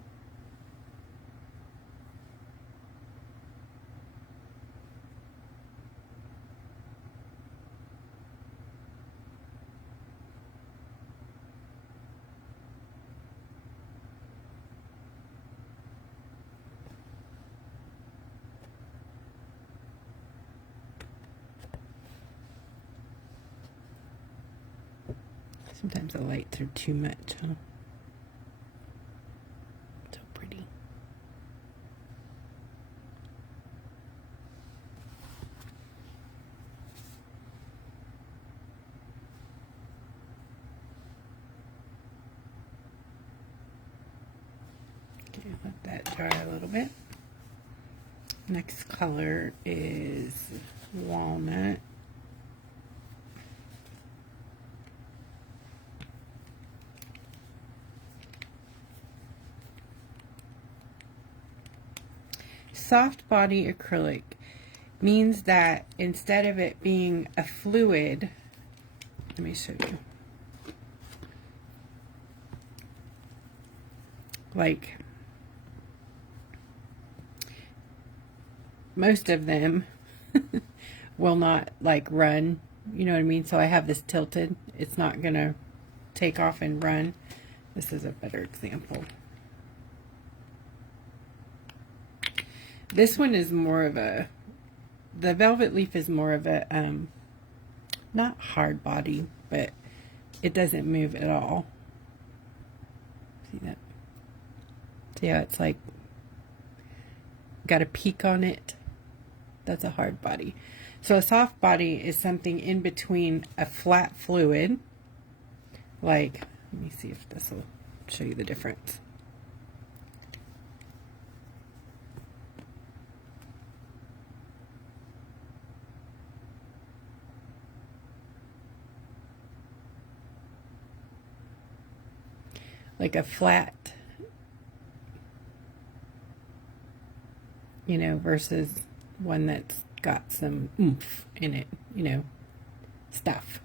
sometimes the lights are too much, huh? So pretty. Okay, let that dry a little bit. Next color is walnut. Soft body acrylic means that instead of it being a fluid, let me show you. Like most of them will not like run, you know what I mean? So I have this tilted. It's not gonna take off and run. This is a better example. This one is more of a, the velvet leaf is more of a, not hard body, but it doesn't move at all. See that? See how it's like got a peak on it? That's a hard body. So a soft body is something in between a flat fluid, like, let me see if this will show you the difference. Like a flat, you know, versus one that's got some oomph in it, you know, stuff.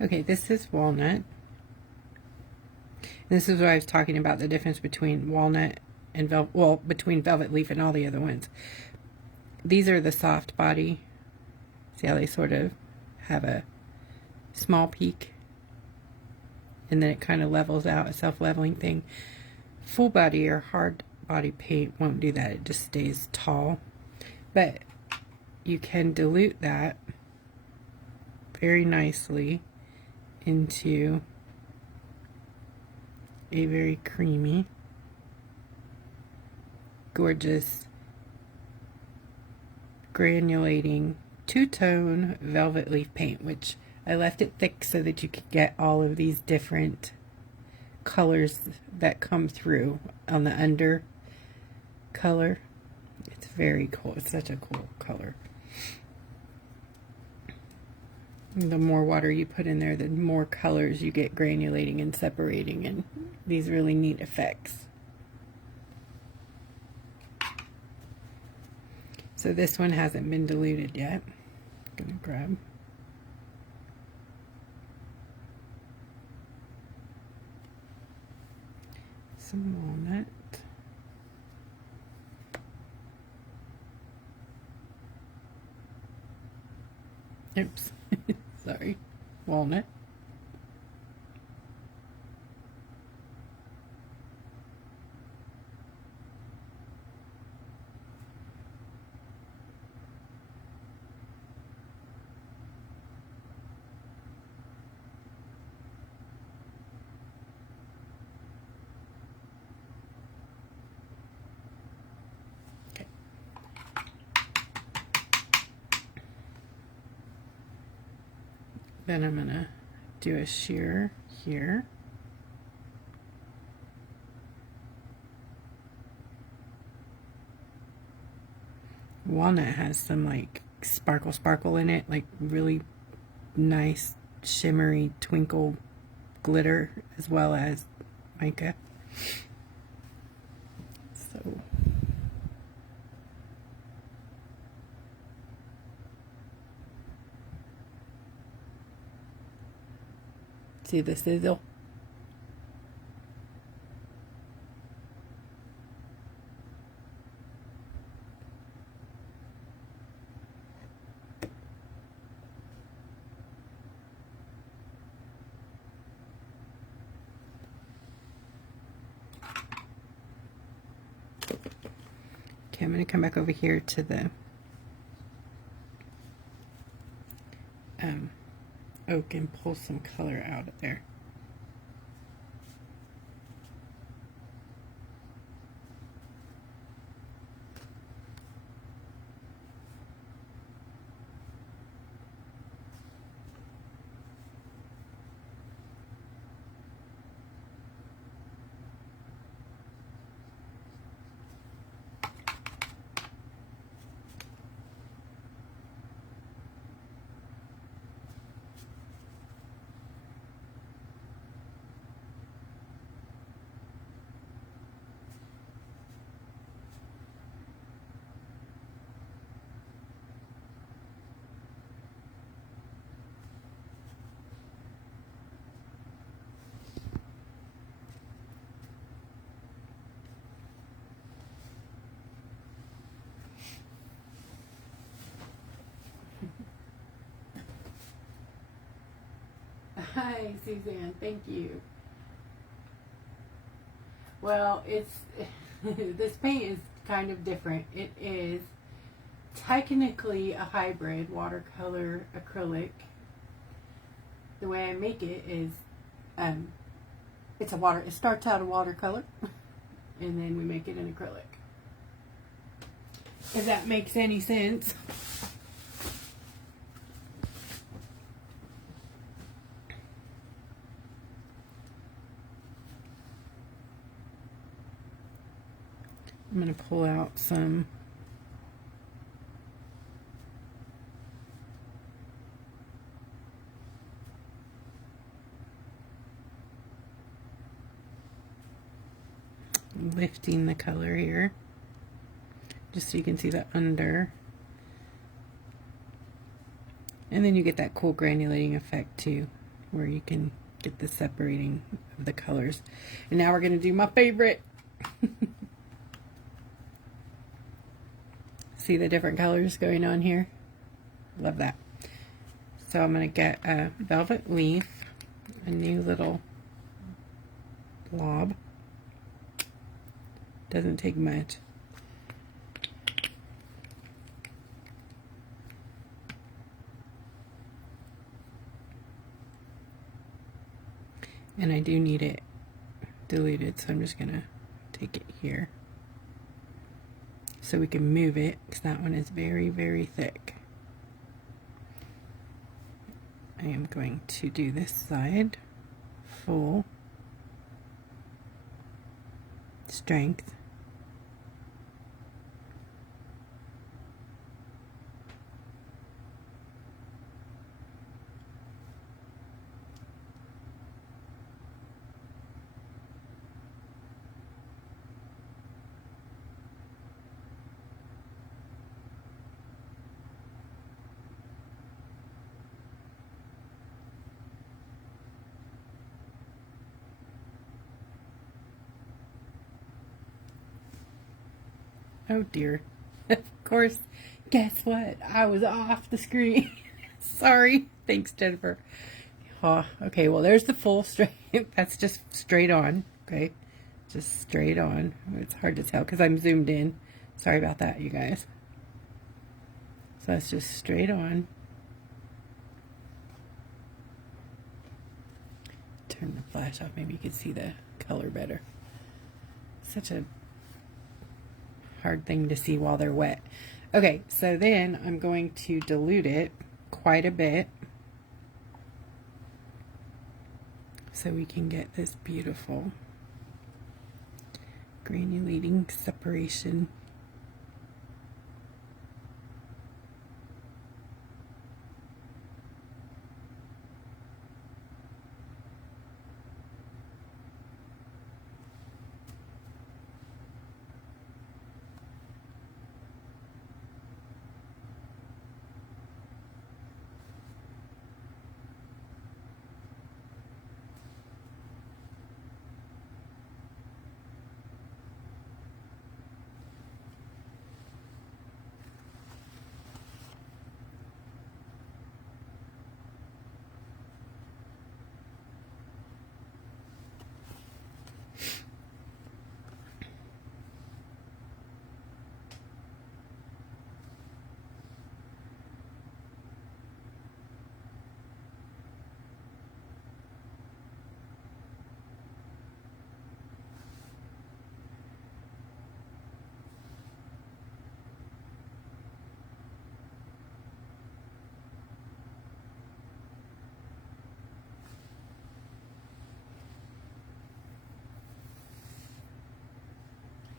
Okay, this is walnut. This is what I was talking about, the difference between walnut and between velvet leaf and all the other ones. These are the soft body. See how they sort of have a small peak and then it kind of levels out, a self-leveling thing. Full body or hard body paint won't do that. It just stays tall. But you can dilute that very nicely into a very creamy, gorgeous, granulating two-tone velvet leaf paint, which I left it thick so that you could get all of these different colors that come through on the under color. It's very cool. It's such a cool color. The more water you put in there, the more colors you get granulating and separating, and these really neat effects. So this one hasn't been diluted yet. I'm gonna grab some walnut. Oops. Sorry, walnut. Okay. Then I'm gonna do a sheer here. walnut has some like sparkle in it, like really nice shimmery twinkle glitter, as well as mica. So see the sizzle? Okay, I'm going to come back over here to the oak and pull some color out of there. Hi, Suzanne. Thank you. Well, it's this paint is kind of different. It is technically a hybrid watercolor acrylic. The way I make it is, it's a water. It starts out a watercolor, and then we make it an acrylic. If that makes any sense. I'm going to pull out some lifting the color here, just so you can see the under. And then you get that cool granulating effect too, where you can get the separating of the colors. And now we're going to do my favorite. See the different colors going on here? Love that. So I'm going to get a velvet leaf, a new little blob. Doesn't take much. And I do need it diluted, so I'm just going to take it here, so we can move it, because that one is very, very thick. I am going to do this side full strength. Oh dear. Of course, guess what? I was off the screen. Sorry. Thanks, Jennifer. Oh, okay, well, there's the full straight. That's just straight on. Okay, just straight on. It's hard to tell because I'm zoomed in. Sorry about that, you guys. So that's just straight on. Turn the flash off. Maybe you can see the color better. Such a hard thing to see while they're wet. Okay, so then I'm going to dilute it quite a bit so we can get this beautiful granulating separation.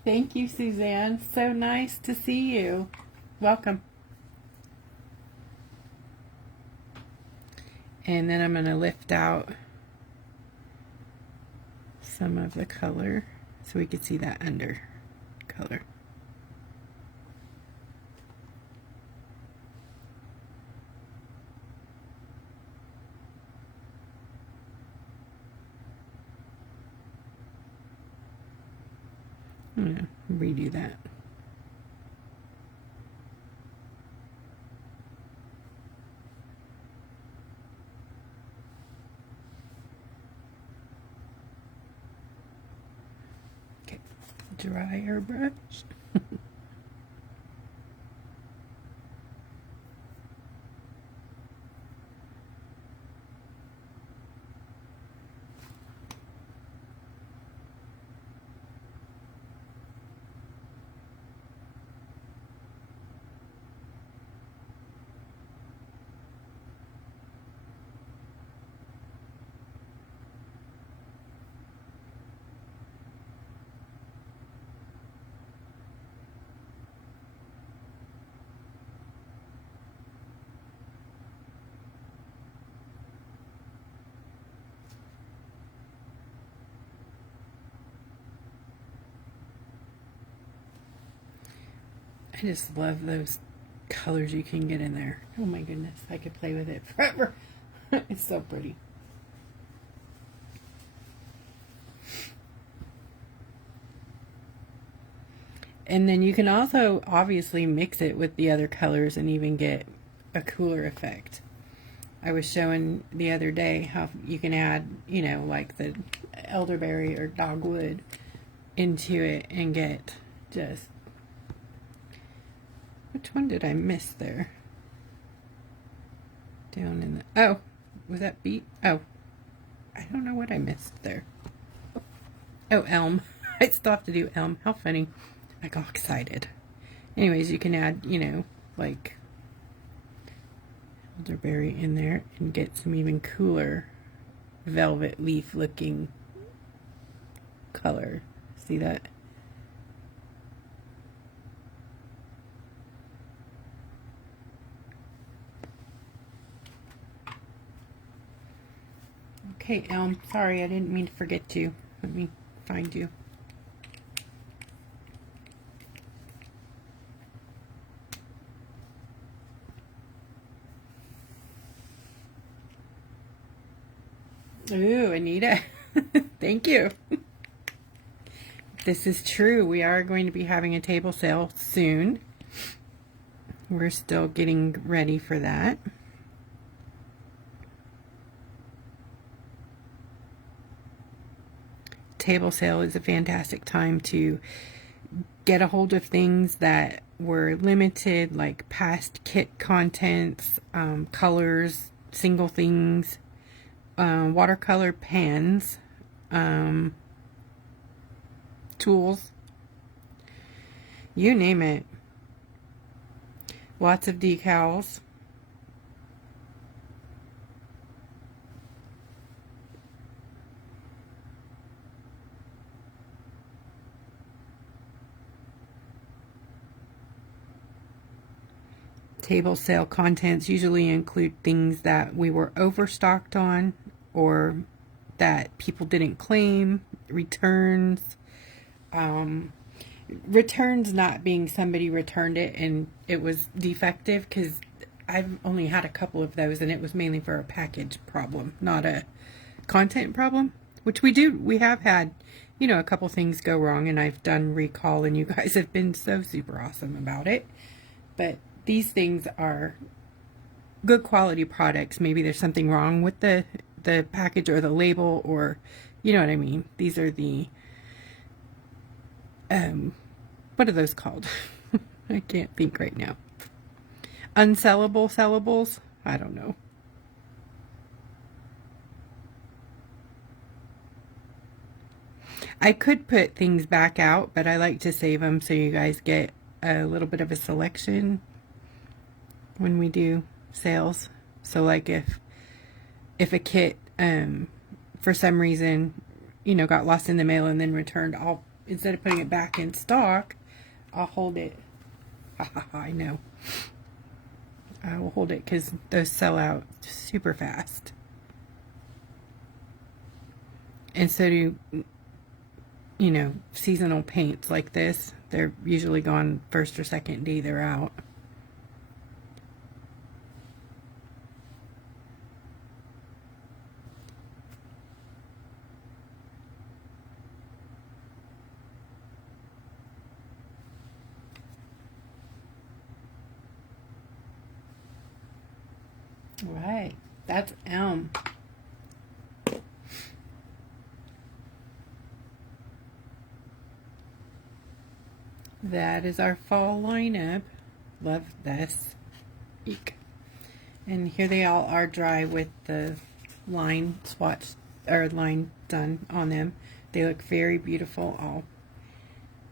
Thank you, Suzanne. So nice to see you. Welcome. And then I'm going to lift out some of the color so we can see that under color. I'm going to redo that. Okay, dry airbrush. I just love those colors you can get in there. Oh my goodness, I could play with it forever. It's so pretty. And then you can also obviously mix it with the other colors and even get a cooler effect. I was showing the other day how you can add, you know, like the elderberry or dogwood into it and get just... Which one did I miss there? Down in the... Oh, was that beet? Oh, I don't know what I missed there. Oh, elm. I still have to do elm. How funny. I got excited. Anyways, you can add, you know, like elderberry in there and get some even cooler velvet leaf looking color. See that? Okay, elm. Sorry, I didn't mean to forget you. Let me find you. Ooh, Anita. Thank you. This is true. We are going to be having a table sale soon. We're still getting ready for that. Table sale is a fantastic time to get a hold of things that were limited, like past kit contents, colors, single things, watercolor pens, tools, you name it. Lots of decals. Table sale contents usually include things that we were overstocked on or that people didn't claim, returns. Returns not being somebody returned it and it was defective, because I've only had a couple of those and it was mainly for a package problem, not a content problem, which we have had, you know, a couple things go wrong and I've done recall and you guys have been so super awesome about it. But these things are good quality products. Maybe there's something wrong with the package or the label, or you know what I mean. These are the what are those called? I can't think right now. Unsellable sellables? I don't know. I could put things back out, but I like to save them so you guys get a little bit of a selection when we do sales. So like if a kit for some reason, you know, got lost in the mail and then returned, I'll instead of putting it back in stock, I'll hold it. I know. I will hold it because those sell out super fast. And so do, you know, seasonal paints like this. They're usually gone first or second day they're out. Right, that's elm. That is our fall lineup. Love this. Eek. And here they all are dry with the line swatch or line done on them. They look very beautiful all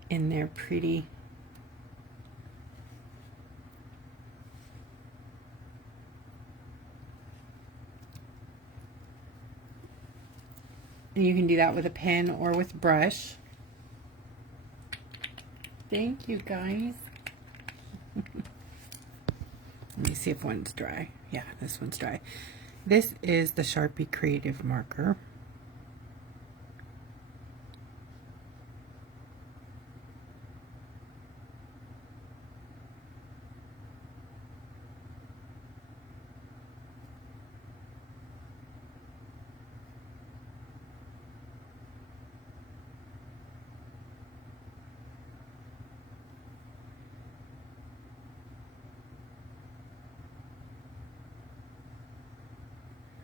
in their pretty. And you can do that with a pen or with brush. Thank you, guys. Let me see if one's dry. Yeah, this one's dry. This is the Sharpie Creative Marker.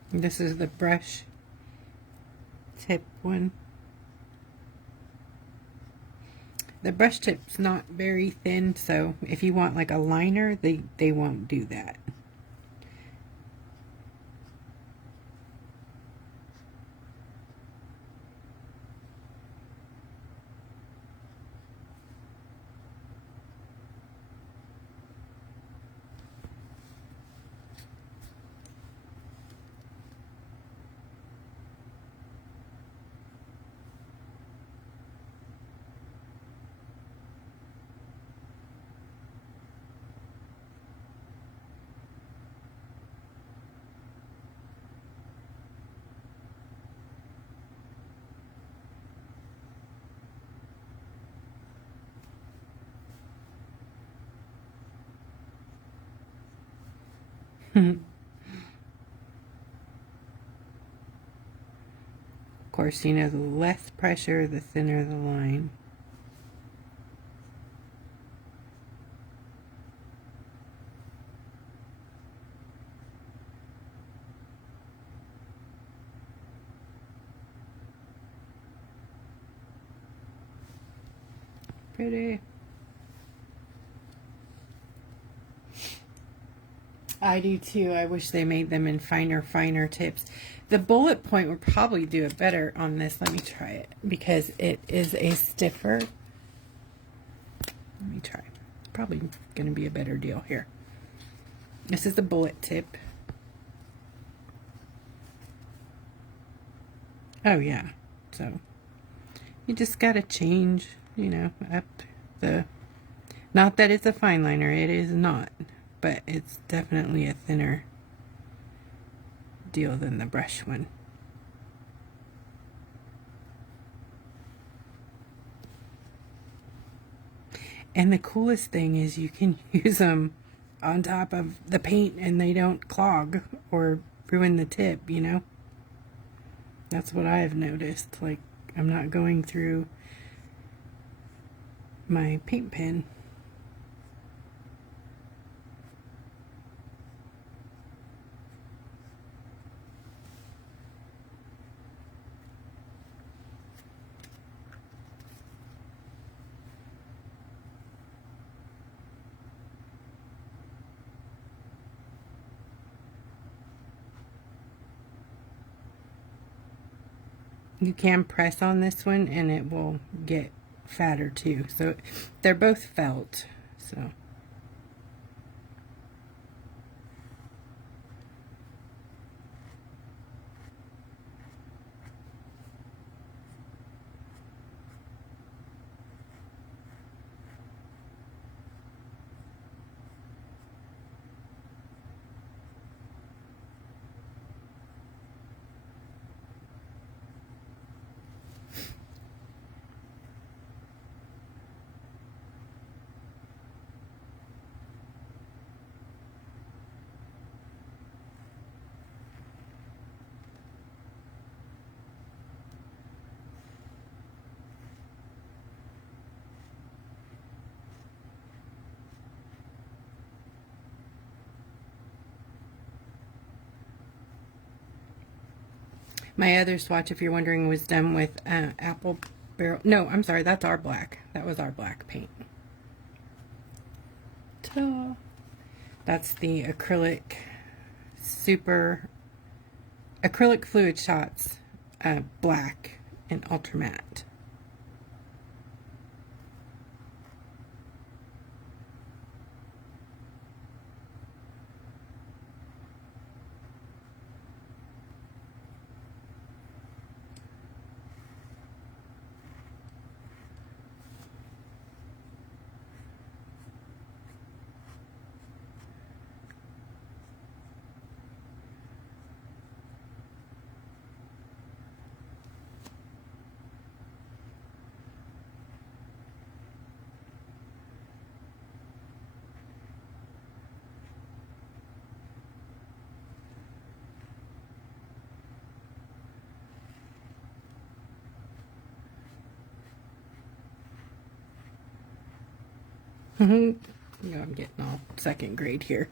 This is the brush tip one. The brush tip's not very thin, so if you want like a liner, they won't do that. Of course, you know, the less pressure, the thinner the line. Pretty. I do too. I wish they made them in finer tips. The bullet point would probably do it better on this. Let me try it because it is a stiffer. Let me try. Probably going to be a better deal here. This is the bullet tip. Oh yeah. So you just got to change, you know, up the, not that it's a fine liner, it is not, but it's definitely a thinner deal than the brush one. And the coolest thing is you can use them on top of the paint and they don't clog or ruin the tip, you know? That's what I've noticed. Like, I'm not going through my paint pen. You can press on this one and it will get fatter too. So they're both felt. So My other swatch, if you're wondering, was done with apple barrel. No, I'm sorry, that's our black. That was our black paint. Ta-da. That's the acrylic acrylic fluid shots, black and ultra matte. You know, I'm getting all second grade here.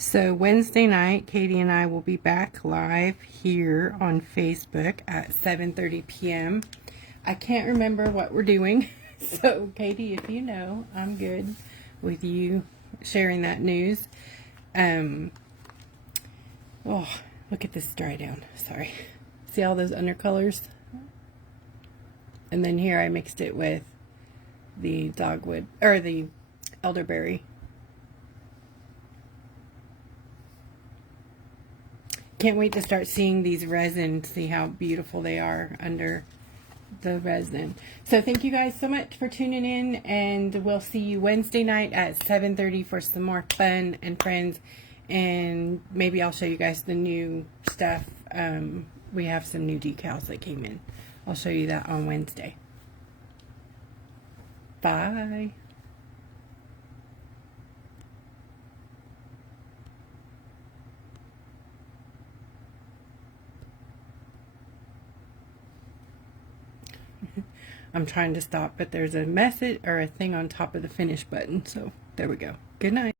So Wednesday night, Katie and I will be back live here on Facebook at 7:30 p.m. I can't remember what we're doing. So Katie, if you know, I'm good with you sharing that news. Oh, look at this dry down. Sorry. See all those undercolors? And then here I mixed it with the dogwood, or the elderberry. Can't wait to start seeing these resin, see how beautiful they are under the resin. So thank you guys so much for tuning in, and we'll see you Wednesday night at 7:30 for some more fun and friends, and maybe I'll show you guys the new stuff. We have some new decals that came in. I'll show you that on Wednesday. Bye. I'm trying to stop, but there's a message or a thing on top of the finish button. So there we go. Good night.